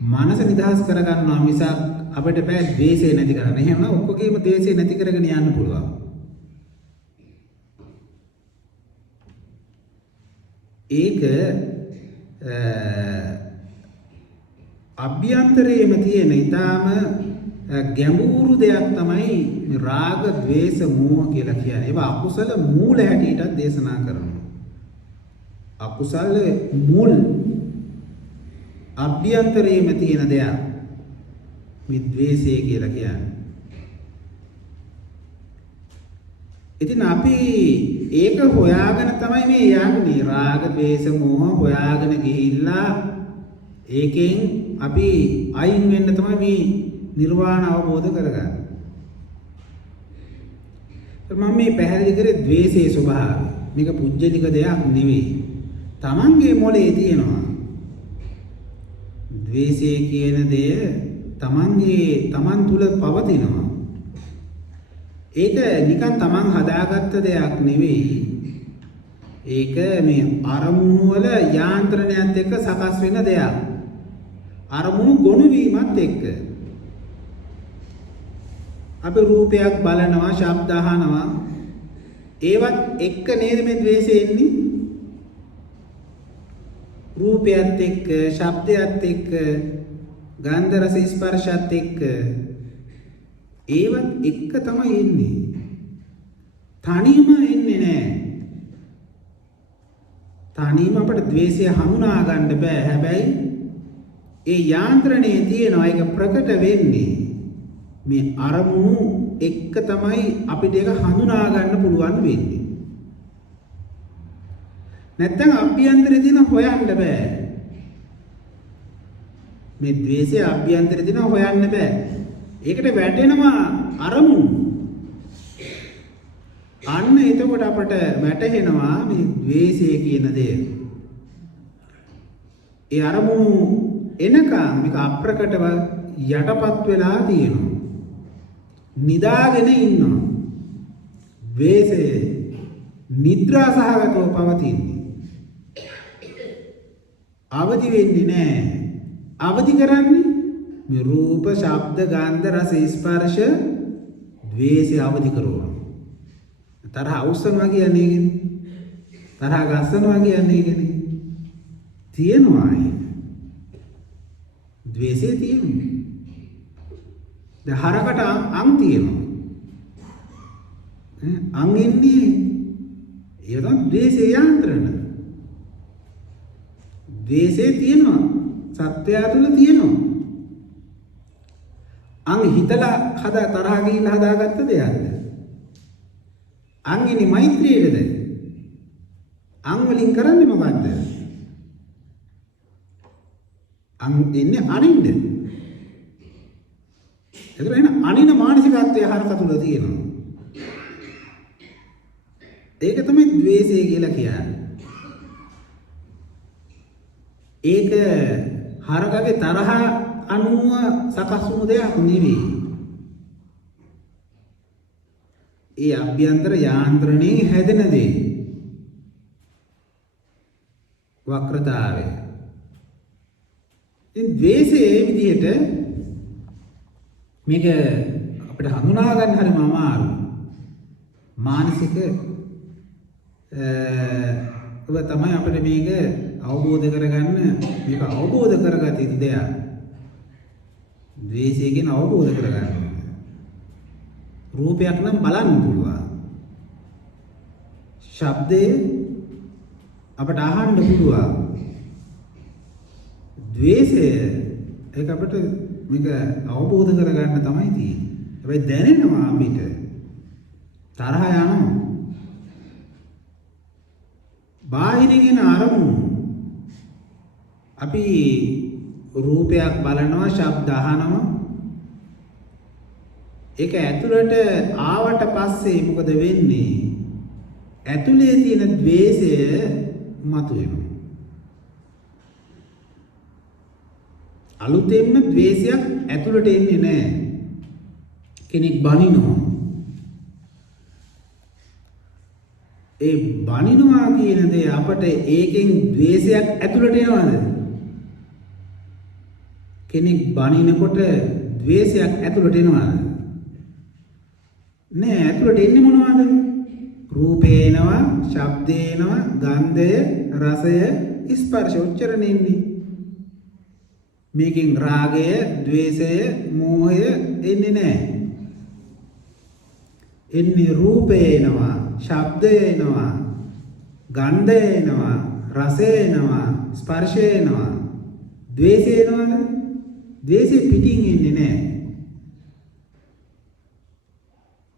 මනස නිදහස් කරගන්නවා මිසක් අපිට බෑ ද්වේෂය නැති කරන්න. එහෙනම් ඔක්කොගේම ද්වේෂය නැති කරගෙන යන්න පුළුවන්. ඒක අභ්‍යන්තරයේම තියෙන ඊටාම ගැඹුරු දෙයක් තමයි රාග, ద్వේෂ, මෝහ කියලා කියන්නේ. ඒවා අකුසල මූල හැටියට දේශනා කරනවා. අකුසල මුල් අභ්‍යන්තරයේම තියෙන දෙයක් මේ ද්වේෂය කියලා කියන්නේ. ඉතින් අපි ඒක හොයාගෙන තමයි මේ යන්නේ. රාග, ద్వේෂ, මෝහ හොයාගෙන ගිහිල්ලා ඒකෙන් අපි අයින් වෙන්න තමයි මේ නිර්වාණ අවබෝධ කරගන්නේ. මම මේ පැහැදිලි කරේ ද්වේෂයේ ස්වභාවය. මේක පුජ්‍යලික දෙයක් නෙවෙයි. තමන්ගේ මොලේ තියෙනවා. ද්වේෂය කියන දේ තමන් තුල පවතිනවා. ඒක නිකන් තමන් හදාගත්ත දෙයක් නෙවෙයි. ඒක මේ අරමුණු වල යාන්ත්‍රණයත් එක්ක සකස් වෙන දෙයක්. අරමුණු ගොනු වීමත් එක්ක අපි රූපයක් බලනවා, ශබ්ද අහනවා. ඒවත් එක්ක නේද මේ ද්වේෂය එන්නේ? රූපයත් එක්ක, ශබ්දයත් එක්ක, ගන්ධ රස ස්පර්ශයත් එක්ක ඒවත් එක්ක තමයි එන්නේ. තනියම එන්නේ නැහැ. තනියම අපට ද්වේෂය හඳුනා ගන්න බෑ. හැබැයි ඒ යාන්ත්‍රණයේ තියෙනවා. ඒක ප්‍රකට වෙන්නේ මේ අරමුණු එක්ක තමයි අපිට ඒක හඳුනා ගන්න පුළුවන් වෙන්නේ. නැත්තම් අභ්‍යන්තරේ දින හොයන්න බෑ. මේ ද්වේෂය අභ්‍යන්තරේ දින හොයන්න බෑ. ඒකට වැටෙනවා අරමුණු. අන්න එතකොට අපට වැටහෙනවා මේ ද්වේෂය කියන දේ. ඒ අරමුණු එනකම් මේක අප්‍රකටව යටපත් වෙලා තියෙනවා. නිදාගෙන ඉන්නවා. ද්වේෂය නිද්‍රා සහගතව පවතින්නේ. අවදි වෙන්නේ නැහැ. අවදි කරන්නේ මේ රූප, ශබ්ද, ගන්ධ, රස, ස්පර්ශ ද්වේෂය අවදි කරනවා. තරහ අවසනවා කියන්නේ ඒකනේ. තරහ ගස්සනවා කියන්නේ ඒකනේ. තියෙනවා ඒක. ද්වේෂය තියෙනවා. දැන් හරකට අං තියෙනවා. අං ඉන්නේ ඒක තමයි ද්වේෂය යන්ත්‍රණ. ද්වේෂය තියෙනවා. සත්‍යය තුළ තියෙනවා. අං හිතලා තරහ ගිහිල්ලා හදාගත්ත දෙයක්ද? අං ඉන්නේ මෛත්‍රියේද? අං වලින් කරන්නේ මොකද්ද? අං ඉන්නේ අනින්ද? ඒතර එන අනින මානසිකත්වයේ හරක තුල තියෙනවා. ඒක තමයි ද්වේෂය කියලා කියන්නේ. ඒක හරකගේ තරහ අනුව සකස් වුණු දෙයක් නෙවෙයි. ඒ අභ්‍යන්තර යාන්ත්‍රණයෙන් හැදෙන දේ. වක්‍රතාවය. ඉතින් ද්වේෂයේ විදිහට මේක අපිට හඳුනා ගන්න හරිම අමාරුයි. මානසික ඔබ තමයි අපිට මේක අවබෝධ කරගන්න මේක අවබෝධ කරගත යුතු දෙයක්. ද්වේෂය කියන අවබෝධ කරගන්න. රූපයක් නම් බලන්න පුළුවන්. ශබ්දය අපට අහන්න පුළුවන්. ද්වේෂය ඒක අපිට මේක අවබෝධ කරගන්න තමයි තියෙන්නේ. හැබැයි දැනෙනවා අපිට තරහ යනවා. බාහිරින් එන අරමුණු අපි රූපයක් බලනවා, ශබ්ද අහනවා. ඒක ඇතුළට ආවට පස්සේ මොකද වෙන්නේ? ඇතුලේ තියෙන ද්වේෂය මතුවෙනවා. අලුතෙන්ම ද්වේෂයක් ඇතුළට එන්නේ නැහැ. කෙනෙක් බනිනවා. ඒ බනිනවා කියන දේ අපට ඒකෙන් ද්වේෂයක් ඇතුළට එනවද? කෙනෙක් බනිනකොට ද්වේෂයක් ඇතුළට එනවද? නෑ, ඇතුළට එන්නේ මොනවද? රූපේ එනවා, ශබ්දේ එනවා, ගන්ධය, රසය, ස්පර්ශ උච්චරණය එන්නේ. මේකෙන් රාගය, ද්වේෂය, මෝහය එන්නේ නෑ. එන්නේ රූපේ එනවා, ශබ්දය එනවා, ගන්ධය එනවා, රසය එනවා, ස්පර්ශය එනවා. ද්වේෂය එනවද? ද්වේෂය පිටින් එන්නේ නැහැ.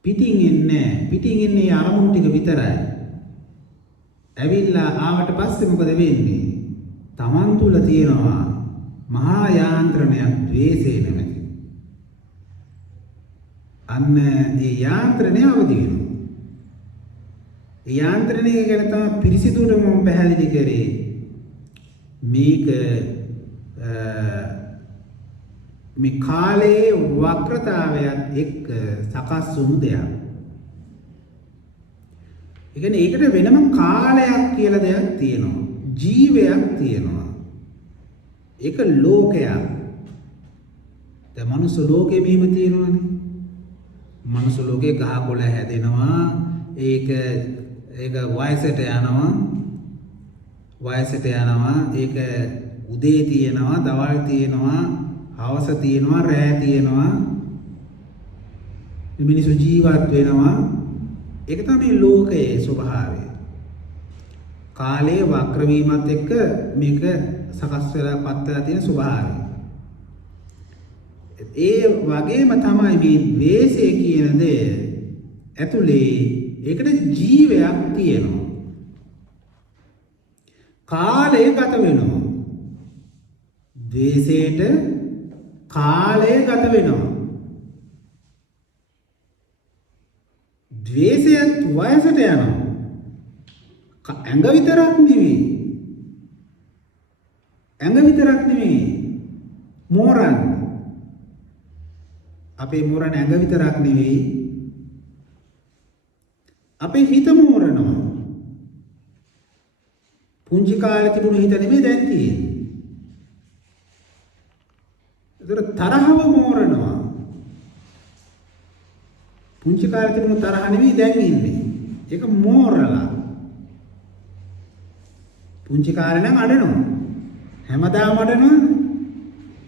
පිටින් එන්නේ නැහැ. පිටින් එන්නේ අරමුණු ටික විතරයි. ඇවිල්ලා ආවට පස්සේ මොකද වෙන්නේ? Taman තුල තියෙනවා මහා යාන්ත්‍රණයක් ද්වේෂය නෙමෙයි. අන්න ඒ යාන්ත්‍රණය අවදි වෙනවා. ඒ යාන්ත්‍රණය ගැන තමයි පිරිසිදුට මම පැහැදිලි කරේ. මේක මේ කාලයේ වක්‍රතාවයත් එක්ක සකස් වුණු දෙයක්. ඒ කියන්නේ ඒකට වෙනම කාලයක් කියලා දෙයක් තියෙනවා. ජීවයක් තියෙනවා. ඒක ලෝකයක්. දැන් මනුස්ස ලෝකෙ මෙහෙම තියෙනවානේ. මනුස්ස ලෝකේ ගහකොළ හැදෙනවා. ඒක වයසට යනවා. ඒක උදේ තියෙනවා, දවල් තියෙනවා, හවස තියෙනවා, රෑ තියෙනවා. මිනිස්සු ජීවත් වෙනවා. ඒක තමයි ලෝකයේ ස්වභාවය. කාලයේ වක්‍ර වීමත් එක්ක මේක සකස් වෙලා පත් වෙලා තියෙන ස්වභාවය. ඒ වගේම තමයි මේ ද්වේෂය කියන දේ ඇතුලේ ඒකට ජීවයක් තියෙනවා. කාලය ගත වෙනවා. ද්වේෂයට කාලය ගත වෙනවා. ද්වේෂයත් වයසට යනවා. ඇඟ විතරක් නෙවෙයි. මෝරන්. අපේ මෝරන් ඇඟ විතරක් නෙවෙයි. අපේ හිත මෝරනවා. පුංචි කාලේ තිබුණු හිත නෙමෙයි දැන් තියෙන්නේ. ඒතර තරහව මෝරනවා. පුංචි කාලේ තිබුණු තරහ නෙමෙයි දැන් ඉන්නේ. ඒක මෝරලා. පුංචි කාලේ නම් අඬනවා. හැමදාම අඬනවා.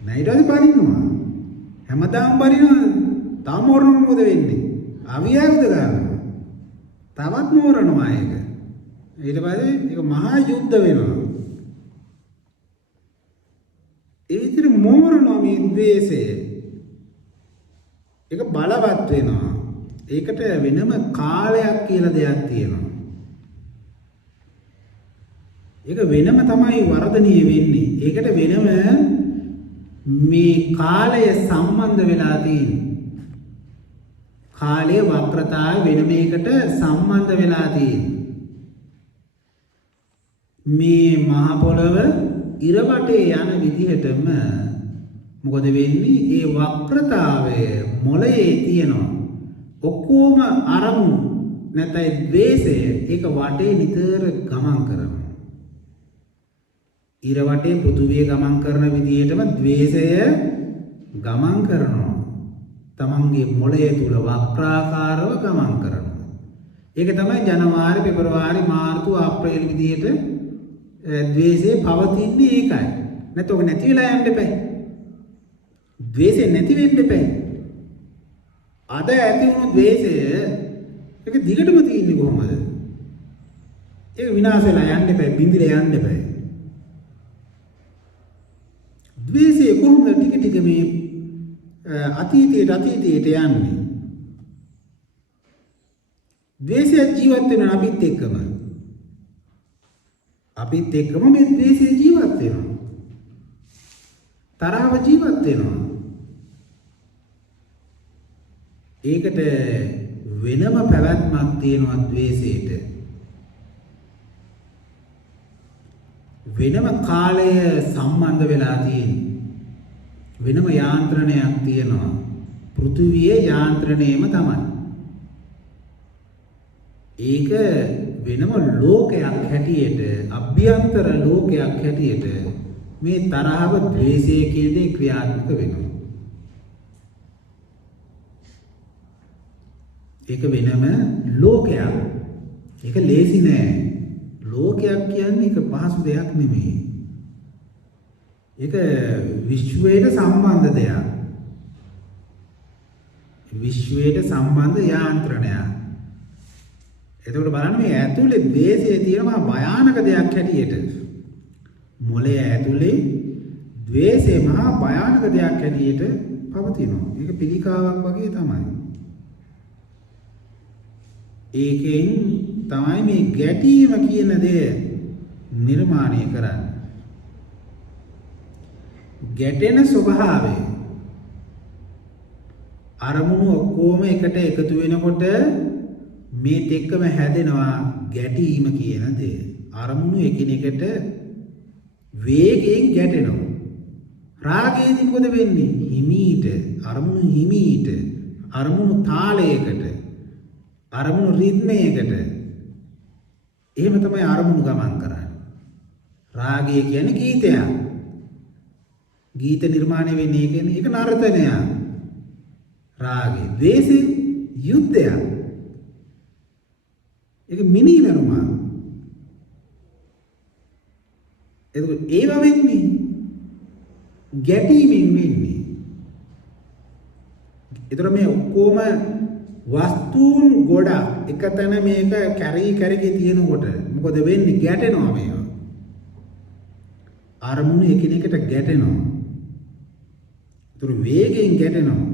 නැයිටද පරිනවා. හැමදාම පරිනවා. තාම මෝරනවා මොකද වෙන්නේ? අවියක්ද ගන්නවා. තවත් මෝරනවා ඒක. ඊට පස්සේ ඒක මහා යුද්ධ වෙනවා. ඒ විදිහට මෝරනවා මේ ද්වේෂය. ඒක බලවත් වෙනවා. ඒකට වෙනම කාලයක් කියලා දෙයක් තියෙනවා. ඒක වෙනම තමයි වර්ධනීය වෙන්නේ. ඒකට වෙනම මේ කාලය සම්බන්ධ වෙලා තියෙන්නේ. කාලයේ වක්‍රතාවය වෙනම එකට සම්බන්ධ වෙලා තියෙන්නේ. මේ මහ පොළව ඉර වටේ යන විදිහටම මොකද වෙන්නේ? ඒ වක්‍රතාවය මොළයේ තියෙනවා. ඔක්කොම අරමුණු නැත්නම් ද්වේෂය ඒක වටේ නිතර ගමන් කරනවා. ඉර වටේ පෘථුවිය ගමන් කරන විදිහටම ද්වේෂය ගමන් කරනවා. තමන්ගේ මොළය තුල වක්‍රාකාරව ගමන් කරනවා. ඒක තමයි ජනවාරි, පෙබරවාරි, මාර්තු, අප්‍රේල් විදිහට ද්වේෂය පවතින්නේ ඒකයි. නැත්නම් ඔක නැති වෙලා යන්න එපා. ද්වේෂය නැති වෙන්න එපා. අද ඇති වුණු ද්වේෂය ඒක දිගටම තියෙන්නේ කොහොමද? ඒක විනාශ වෙලා යන්න එපා, බින්දිලා යන්න එපා. ද්වේෂය කොහොමද ටික ටික මේ අතීතයට යන්නේ? ද්වේෂය ජීවත් වෙන අපිත් එක්කම මේ ද්වේෂය ජීවත් වෙනවා. තරහව ජීවත් වෙනවා. ඒකට වෙනම පැවැත්මක් තියෙනවා ද්වේෂයට. වෙනම කාලය සම්බන්ධ වෙලා තියෙනවා. වෙනම යාන්ත්‍රණයක් තියෙනවා. පෘථුවියේ යාන්ත්‍රණයම තමයි. ඒක වෙනම ලෝකයක් හැටියට, අභ්‍යන්තර ලෝකයක් හැටියට මේ තරහව ද්වේෂය කියන දේ ක්‍රියාත්මක වෙනවා. ඒක වෙනම ලෝකයක්. ඒක ලේසි නෑ. ලෝකයක් කියන්නේ ඒක පහසු දෙයක් නෙමෙයි. ඒක විශ්වයට සම්බන්ධ දෙයක්. විශ්වයට සම්බන්ධ යාන්ත්‍රණයක්. එතකොට බලන්න මේ ඇතුලේ ද්වේෂය තියෙනවා භයානක දෙයක් හැටියට. මොළය ඇතුලේ ද්වේෂය මහා භයානක දෙයක් හැටියට පවතිනවා. ඒක පිළිකාවක් වගේ තමයි. ඒකෙන් තමයි මේ ගැටීම කියන දේ නිර්මාණය කරන්නේ. ගැටෙන ස්වභාවය අරමුණු ඔක්කොම එකට එකතු වෙනකොට මේත් එක්කම හැදෙනවා ගැටීම කියන දේ. අරමුණු එකිනෙකට වේගයෙන් ගැටෙනවා. රාගයේදී මොකද වෙන්නේ? හිමීට අරමුණු තාලයකට, අරමුණු රිද්මයකට එහෙම තමයි අරමුණු ගමන් කරන්නේ. රාගය කියන්නේ ගීතයක්. ගීත නිර්මාණය වෙන්නේ කියන්නේ ඒක නර්තනයක්. රාගය. ද්වේෂය යුද්ධයක්. ඒක මිනිමරුමක්. එතකොට ඒව වෙන්නේ ගැටීමෙන් වෙන්නේ. ඒතර මේ ඔක්කොම වස්තුන් ගොඩක් එකතැන මේක කැරි තියෙනකොට මොකද වෙන්නේ? ගැටෙනවා මේවා. අරමුණු එකිනෙකට ගැටෙනවා. ඒතර වේගයෙන් ගැටෙනවා.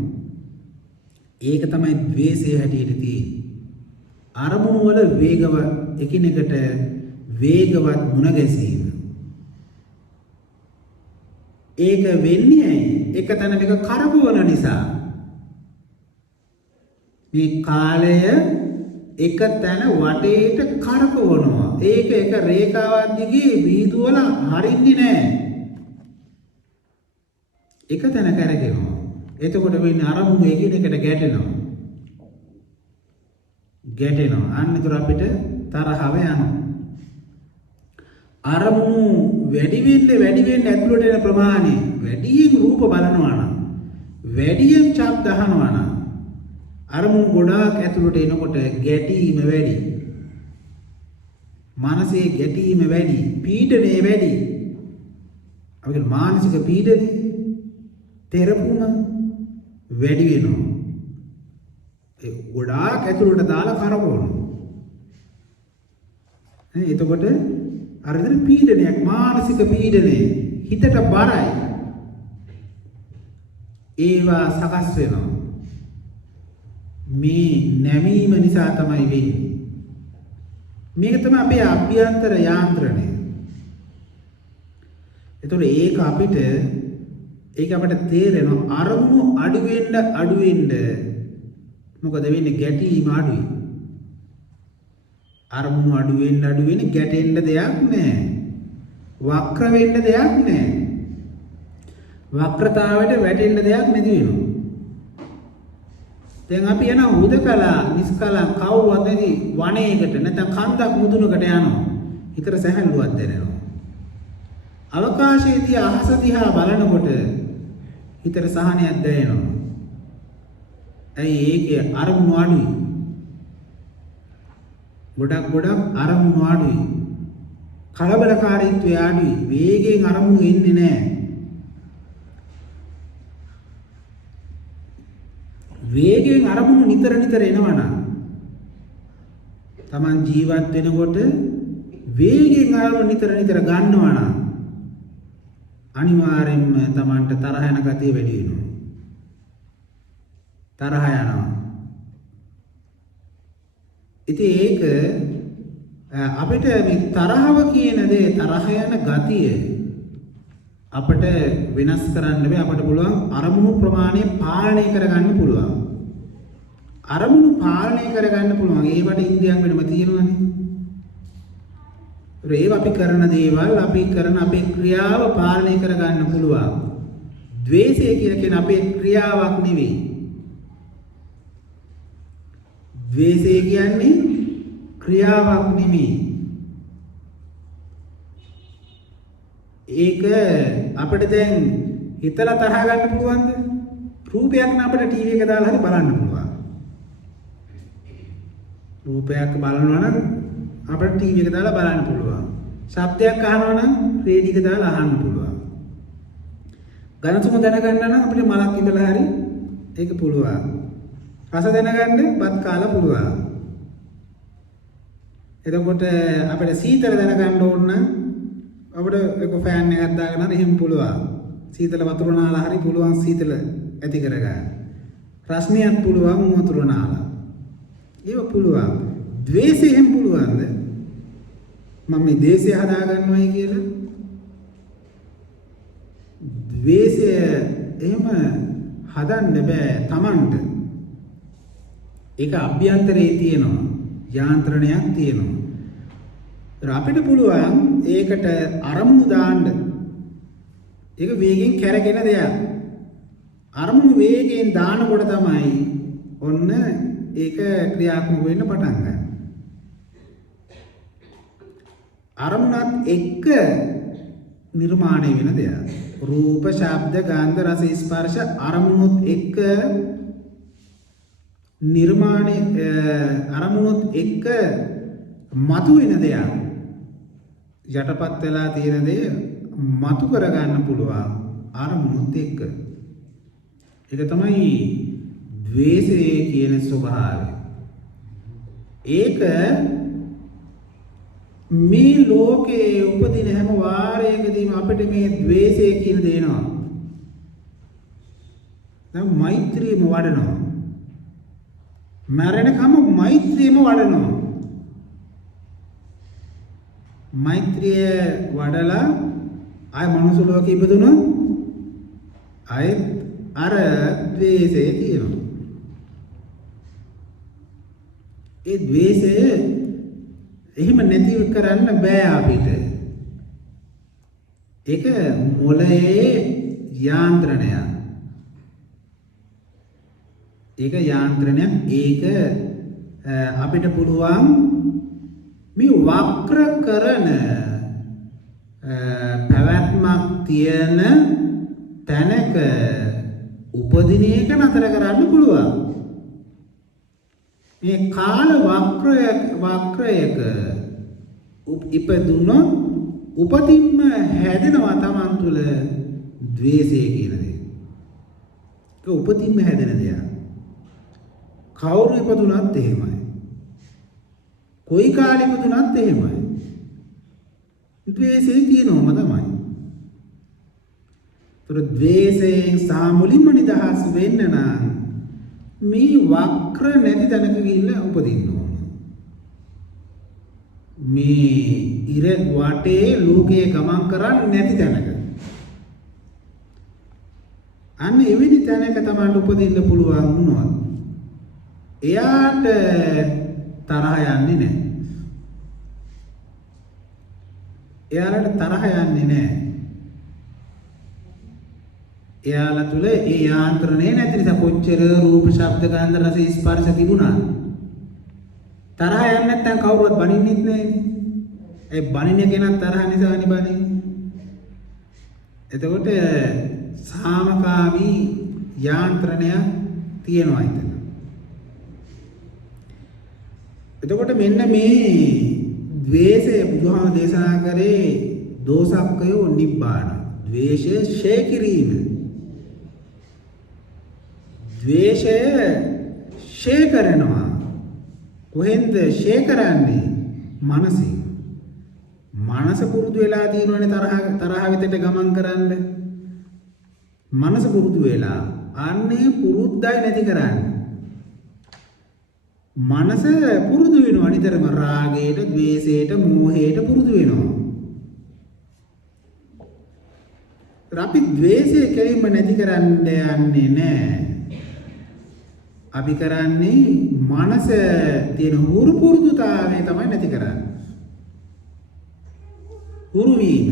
ඒක තමයි ද්වේෂය හැටියට තියෙන්නේ. අරමුණු වල එකිනෙකට වේගවත් මුණ ගැසීම. ඒක වෙන්නේ ඇයි? එක තැන මේක කරකවන නිසා. මේ කාලය එක තැන වටේට කරකවනවා. ඒක එක රේඛාවක් දිගේ වීදුවල හරින්නේ නැහැ. එක තැන කරකිනවා. එතකොට වෙන්නේ අරමුණු එකිනෙකට ගැටෙනවා. අන්න ඒතර අපිට තරහව යනවා. අරමුණු වැඩි වෙන්න ඇතුළට එන ප්‍රමාණය වැඩියෙන් රූප බලනවා නම්, වැඩියෙන් ශබ්ද අහනවා නම්, අරමුණු ගොඩාක් ඇතුළට එනකොට ගැටීම වැඩි. මනසේ ගැටීම වැඩි, පීඩනය වැඩි. අපේ මානසික පීඩනය, තෙරපුම වැඩි වෙනවා. ඒ ගොඩාක් ඇතුළට දාලා කරකවනවා. එතකොට අර විදිහට පීඩනයක්, මානසික පීඩනය හිතට බරයි. ඒවා සකස් වෙනවා. මේ නැමීම නිසා තමයි වෙන්නේ. මේක තමයි අපේ අභ්‍යන්තර යාන්ත්‍රණය. ඒතකොට ඒක අපිට තේරෙනවා අරමුණු අඩු වෙන්න මොකද වෙන්නේ? ගැටීම අඩුයි. අරමුණු අඩු වෙන්න ගැටෙන්න දෙයක් නැහැ. වක්‍ර වෙන්න දෙයක් නැහැ. වක්‍රතාවයට වැටෙන්න දෙයක් නැති වෙනවා. දැන් අපි යන හුදකලා නිස්කලා කවුවත් නැති වනයේකට නැත්නම් කන්දක් මුදුනකට යනවා. හිතට සැහැල්ලුවක් දැනෙනවා. අවකාශයේදී අහස දිහා බලනකොට හිතට සහනයක් දැනෙනවා. ඇයි ඒකේ අරමුණු අඩුයි. ගොඩක් අරමුණු අඩුයි. කලබලකාරීත්වය අඩුයි. වේගයෙන් අරමුණු එන්නේ නැහැ. වේගයෙන් අරමුණු නිතර එනවනම් Taman ජීවත් වෙනකොට වේගයෙන් අරමුණු නිතර ගන්නවා නම් අනිවාර්යෙන්ම Tamanට තරහ යන ගතිය වැඩි වෙනවා. තරහ යනවා. ඉතින් ඒක අපිට මේ තරහව කියන දේ තරහ යන ගතිය අපිට වෙනස් කරන්න බෑ. අපිට පුළුවන් අරමුණු ප්‍රමාණය පාලනය කරගන්න පුළුවන්. අරමුණු පාලනය කරගන්න පුළුවන්. ඒවට ඉන්ද්‍රියන් වෙනම තියෙනවානේ. ඒව අපි කරන දේවල් අපි කරන අපේ ක්‍රියාව පාලනය කරගන්න පුළුවන්. ද්වේෂය කියන අපේ ක්‍රියාවක් නෙවෙයි. ද්වේෂය කියන්නේ ක්‍රියාවක් නෙමෙයි. ඒක අපිට දැන් හිතලා තරහ ගන්න පුළුවන්ද? රූපයක් නම් අපිට ටීවී එක දාලා හරි බලන්න පුළුවන්. රූපයක් බලනවා නම් අපිට ටීවී එක දාලා බලන්න පුළුවන්. ශබ්දයක් අහනවා නම් රේඩියෝ එක දාලා අහන්න පුළුවන්. ගණසුම දැනගන්න නම් අපිට මලක් ඉඳලා හරි ඒක පුළුවන්. රස දැනගන්න බත් කාලා පුළුවන්. එතකොට අපිට සීතල දැනගන්න ඕන නම් අපිට ඒක ෆෑන් එකක් දාගෙන හරි එහෙම පුළුවන්. සීතල වතුර නාලා හරි පුළුවන් සීතල ඇති කරගන්න. රස්නියක් පුළුවන් වතුර නාලා. ඒක පුළුවන්. ද්වේෂය එහෙම පුළුවන්ද? මම මේ දේශය හදා ගන්නවයි කියලා. ද්වේෂය එහෙම හදන්න බෑ Tamanට. ඒක අභ්‍යන්තරයේ තියෙනවා. යාන්ත්‍රණයක් තියෙනවා. අපිට පුළුවන් ඒකට අරමුණු දාන්න. ඒක වේගෙන් කැරකෙන දෙයක්. අරමුණු වේගෙන් දානකොට තමයි ඔන්න ඒක ක්‍රියාත්මක වෙන්න පටන් ගන්න. අරමුණත් එක්ක නිර්මාණය වෙන දෙයක්. රූප, ශබ්ද, ගන්ධ, රස, ස්පර්ශ අරමුණුත් එක්ක නිර්මාණය අරමුණුත් එක්ක මතුවෙන දෙයක්. යටපත් වෙලා තියෙන දේ මතු කරගන්න පුළුවන් අරමුණුත් එක්ක. ඒක තමයි ද්වේෂය කියන ස්වභාවය. ඒක මේ ලෝකේ උපදින හැම වාරයකදීම අපිට මේ ද්වේෂය කියන දේනවා. දැන් මෛත්‍රියම වඩනවා. මරණකම මෛත්‍රියම වඩනවා. මෛත්‍රිය වඩලා ආය මනුස්ස ලෝකෙ ඉපදුණොත් ආයෙත් අර ද්වේෂය තියෙනවා. ඒ ද්වේෂය එහෙම නැති කරන්න බෑ අපිට. ඒක මොළයේ යාන්ත්‍රණයක්. ඒක යාන්ත්‍රණයක්. ඒක අපිට පුළුවන් මේ වක්‍ර කරන පැවැත්මක් තියෙන තැනක උපදින එක නතර කරන්න පුළුවන්. මේ කාල වක්‍රයක ඉපදුනොත් උපතින්ම හැදෙනවා Taman තුල ද්වේෂය කියන දේ. ඒක උපතින්ම හැදෙන දෙයක්. කවුරු ඉපදුනත් එහෙමයි. කොයි කාලෙ ඉපදුනත් එහෙමයි. ද්වේෂය තියෙනවම තමයි. ඒතර ද්වේෂයෙන් සාමුලින්ම නිදහස් වෙන්න නම් මේ වක්‍ර නැති තැනක ගිහිල්ලා උපදින්න ඕන. මේ ඉර වටේ ලෝකයේ ගමන් කරන්නේ නැති තැනක. අන්න එවැනි තැනක තමයි උපදින්න පුළුවන් වුණොත් එයාට තරහ යන්නේ නැහැ. එයාලට තරහ යන්නේ නැහැ. එයාලා තුල ඒ යාන්ත්‍රණය නැති නිසා කොච්චර රූප, ශබ්ද, ගන්ධ, රස, ස්පර්ශ තිබුණා. තරහ යන්නේ නැත්නම් කවුරුවත් බනින්නෙත් නැහැනේ. ඒ බනින කෙනා තරහ නිසානේ බනින්නේ. එතකොට සාමකාමී යාන්ත්‍රණය තියෙනවා හිතන. එතකොට මෙන්න මේ ද්වේෂය බුදුහාම දේශනා කරේ දෝසක්කයෝ නිබ්බාන. ද්වේෂය ෂේ කිරීම. ද්වේෂය ෂේ කරනවා. කොහෙන්ද ෂේ කරන්නේ? මනසින්. මනස පුරුදු වෙලා තියෙනවනේ තරහ විතට ගමන් කරන්න. මනස පුරුදු වෙලා අන්නේ පුරුද්දයි නැති කරන්නේ. මනස පුරුදු වෙනවා නිතරම රාගයට, ද්වේෂයට, මෝහයට පුරුදු වෙනවා. අපි ද්වේෂය කෙලින්ම නැති කරන්න යන්නේ නැහැ. අපි කරන්නේ මනස තියෙන හුරු පුරුදුතාවය තමයි නැති කරන්නේ. හුරු වීම.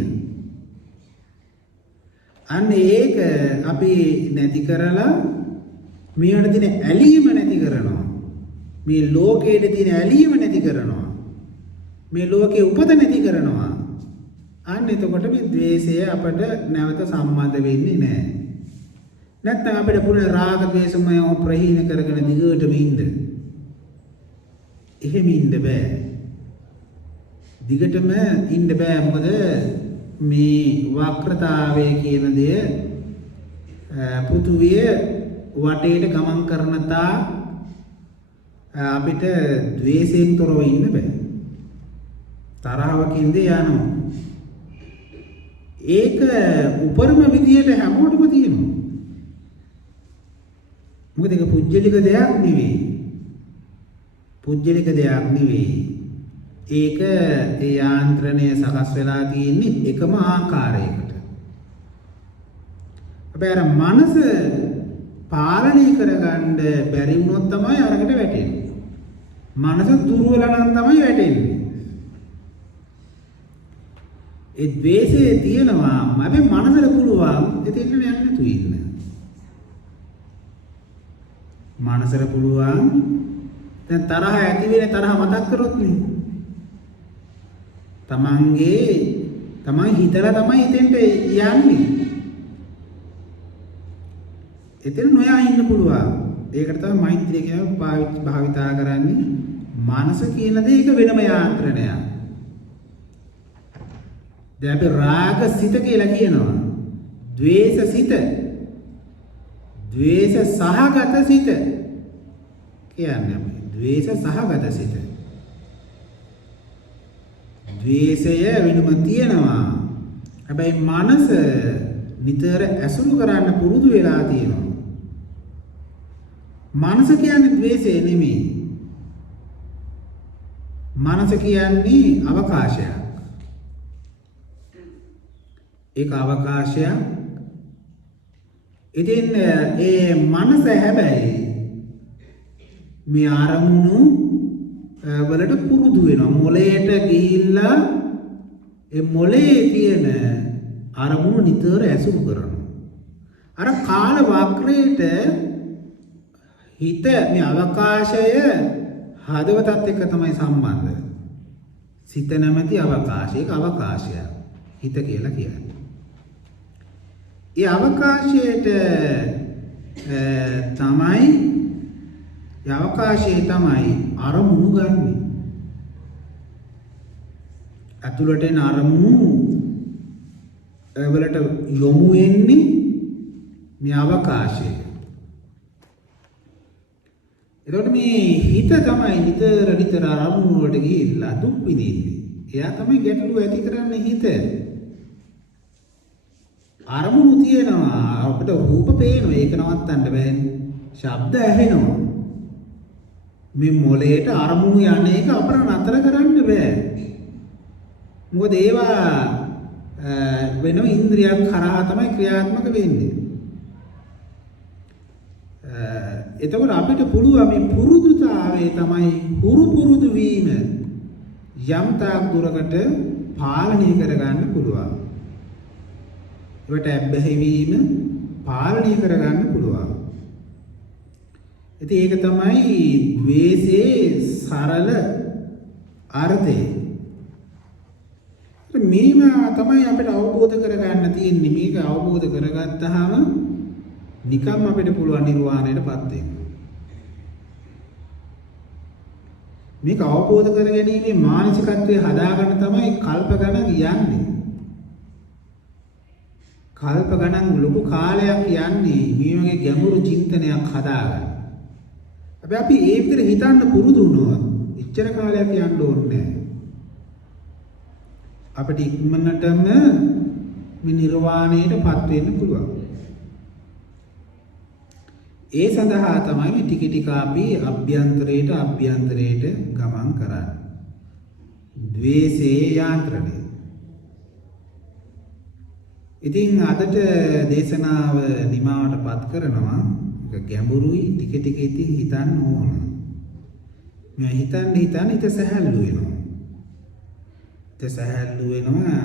අන්න ඒක අපි නැති කරලා මේවට තියෙන ඇලීම නැති කරනවා. මේ ලෝකයේ තියෙන ඇලීම නැති කරනවා. මේ ලෝකේ උපත නැති කරනවා. අන්න එතකොට මේ ද්වේෂය අපට නැවත සම්බන්ධ වෙන්නේ නැහැ. නැත්නම් අපිට පුනේ රාග ද්වේෂමය ප්‍රහීන කරගෙන දිගටම ඉන්න. එහෙම ඉන්න බෑ. දිගටම ඉන්න බෑ. මොකද මේ වක්‍රතාවය කියන දේ පෘථුවිය වටේට ගමන් කරන තා අපිට ද්වේෂයෙන් තොරව ඉන්න බෑ. තරහවකින්ද යනවා. ඒක උපරිම විදියට හැමෝටම තියෙනවා. මොකද ඒක පුජ්‍යලික දෙයක් නෙවෙයි. පුජ්‍යලික දෙයක් නෙවෙයි. ඒක ඒ යාන්ත්‍රණය සකස් වෙලා තියෙන්නේ එකම ආකාරයකට. හැබැයි අර මනස පාලනය කරගන්න බැරි වුණොත් තමයි අරකට වැටෙන්නේ. මනස දුර්වල නම් තමයි වැටෙන්නේ. ඒ ද්වේෂය තියෙනවා. හැබැයි මනසට පුළුවන් එතෙන්ට යන්න නැතු ඉන්න. මනසට පුළුවන් දැන් තරහ ඇති වෙන තරහ මතක් කරොත් නේ. තමන් හිතලා තමයි එතෙන්ට යන්නේ. එතන නොයා ඉන්න පුළුවන්. ඒකට තමයි මෛත්‍රිය කියන භාවිතා කරන්නේ. මනස කියන දේ ඒක වෙනම යාන්ත්‍රණයක්. දැන් අපි රාග සිත කියලා කියනවා. ද්වේෂ සිත. ද්වේෂ සහගත සිත කියන්නේ අපි. ද්වේෂ සහගත සිත. ද්වේෂය වෙනම තියෙනවා. හැබැයි මනස නිතර ඇසුරු කරන්න පුරුදු වෙලා තියෙනවා. මනස කියන්නේ ද්වේෂය නෙමෙයි. මනස කියන්නේ අවකාශයක්. ඒක අවකාශයක්. ඉතින් ඒ මනස හැබැයි මේ අරමුණු වලට පුරුදු වෙනවා. මොළයට ගිහිල්ලා ඒ මොළයේ තියෙන අරමුණු නිතර ඇසුරු කරනවා. අර කාල වක්‍රයට හිත මේ අවකාශය හදවතත් එක්ක තමයි සම්බන්ධ. සිත නැමැති අවකාශය. ඒක අවකාශයක්. හිත කියලා කියන්නේ. ඒ අවකාශයට තමයි අරමුණු ගන්නෙ. අතුලට එන අරමුණු වලට යොමු වෙන්නේ මේ අවකාශය. එතකොට මේ හිත තමයි නිතර අරමුණු වලට ගිහිල්ලා දුක් විඳින්නේ. එයා තමයි ගැටලුව ඇති කරන්නේ හිත. අරමුණු තියෙනවා අපිට රූප පේනවා ඒක නවත්තන්න බෑනේ. ශබ්ද ඇහෙනවා. මේ මොළයට අරමුණු යන එක අපර නතර කරන්න බෑ. මොකද ඒවා වෙන ඉන්ද්‍රියක් කරා තමයි ක්‍රියාත්මක වෙන්නේ. එතකොට අපිට පුළුවන් මේ පුරුදුතාවය තමයි පුරුදු වීම යම් තාක් දුරකට පාලනය කරගන්න පුළුවන්. ඒකට බැහැවීම පාලනය කරගන්න පුළුවන්. ඉතින් ඒක තමයි ද්වේෂයේ සරල අර්ථය. මේව තමයි අපිට අවබෝධ කරගන්න තියෙන්නේ. මේක අවබෝධ කරගත්තාම නිකම් අපිට පුළුවන් නිර්වාණයටපත් වෙන්න. මේක අවබෝධ කර ගැනීමේ මානසිකත්වයේ හදාගන්න තමයි කල්ප ගණන් යන්නේ. කල්ප ගණන් ලොකු කාලයක් යන්නේ මේ වගේ ගැඹුරු චින්තනයක් හදාගන්න. හැබැයි අපි ඒ විදිහට හිතන්න පුරුදු වුණොත් එච්චර කාලයක් යන්න ඕනේ නැහැ. අපිට ඉක්මනටම මේ නිර්වාණයටපත් වෙන්න පුළුවන්. ඒ සඳහා තමයි මේ ටික ටික අපි අභ්‍යන්තරයට ගමන් කරන්නේ. ද්වේෂයේ යාන්ත්‍රණය. ඉතින් අදට දේශනාව නිමාවටපත් කරනවා. ඒක ගැඹුරුයි ටික ටික ඉතින් හිතන්න ඕන. මේ හිතන්න හිත සැහැල්ලු වෙනවා. හිත සැහැල්ලු වෙනවා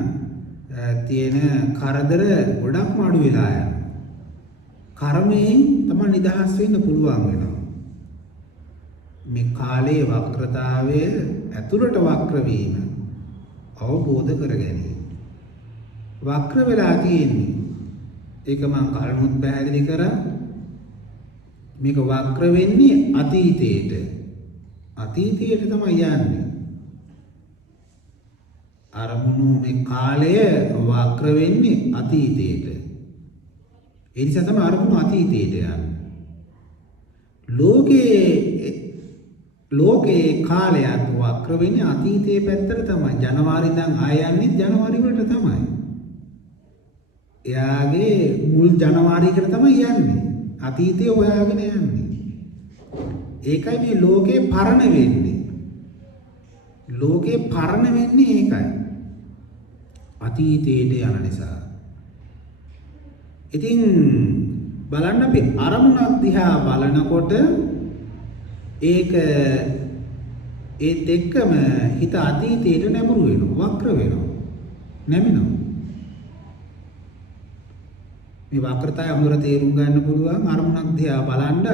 තියෙන කරදර ගොඩක්ම අඩු වෙලා යනවා. කර්මයෙන් තමයි නිදහස් වෙන්න පුළුවන් වෙනවා. මේ කාලයේ වක්‍රතාවය ඇතුළට වක්‍ර වීම අවබෝධ කර ගැනීම. වක්‍ර වෙලා තියෙන්නේ. ඒක මම කලිනුත් පැහැදිලි කරා. මේක වක්‍ර වෙන්නේ අතීතයට. අතීතයට තමයි යන්නේ. අරමුණු මේ කාලය වක්‍ර වෙන්නේ අතීතයට. ඒ නිසා තමයි අරමුණු අතීතයට යන්නේ. ලෝකේ කාලයත් වක්‍ර වෙන්නේ අතීතයේ පැත්තට තමයි. ජනවාරි ඉඳන් ආය යන්නේ ජනවාරි වලට තමයි. එයාගේ මුල් ජනවාරියකට තමයි යන්නේ. අතීතය හොයාගෙන යන්නේ. ඒකයි මේ ලෝකේ පරණ වෙන්නේ. ලෝකේ පරණ වෙන්නේ ඒකයි. අතීතයට යන නිසා. ඉතින් බලන්න අපි අරමුණක් දිහා බලනකොට ඒක ඒත් එක්කම හිත අතීතයට නැඹුරු වෙනවා, වක්‍ර වෙනවා, නැමෙනවා. මේ වක්‍රතාවය අමුර තේරුම් ගන්න පුළුවන් අරමුණක් දිහා බලන්න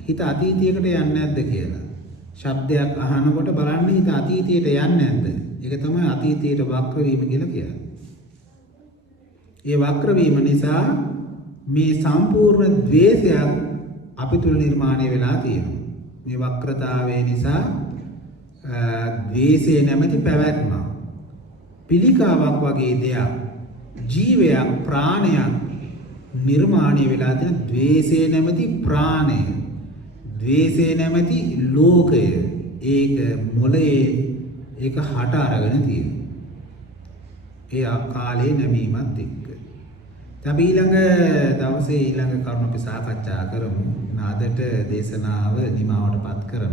හිත අතීතයකට යන්නේ නැද්ද කියලා. ශබ්දයක් අහනකොට බලන්න හිත අතීතයට යන්නේ නැද්ද? ඒක තමයි අතීතයට වක්‍ර වීම කියලා කියන්නේ. ඒ වක්‍ර වීම නිසා මේ සම්පූර්ණ ද්වේෂයක් අපි තුල නිර්මාණය වෙලා තියෙනවා. මේ වක්‍රතාවය නිසා ද්වේෂය නැමැති පැවැත්ම පිළිකාවක් වගේ දෙයක් ජීවයක් ප්‍රාණයක් නිර්මාණය වෙලා තියෙන ද්වේෂය නැමැති ප්‍රාණය ද්වේෂය නැමැති ලෝකය ඒක මොළයේ ඒක හට අරගෙන තියෙනවා. ඒ කාලේ නැමීමත් එක්ක අපි ඊළඟ දවසේ ඊළඟ කරුණු අපි සාකච්ඡා කරමු. නාදට දේශනාව නිමාවටපත් කරමු.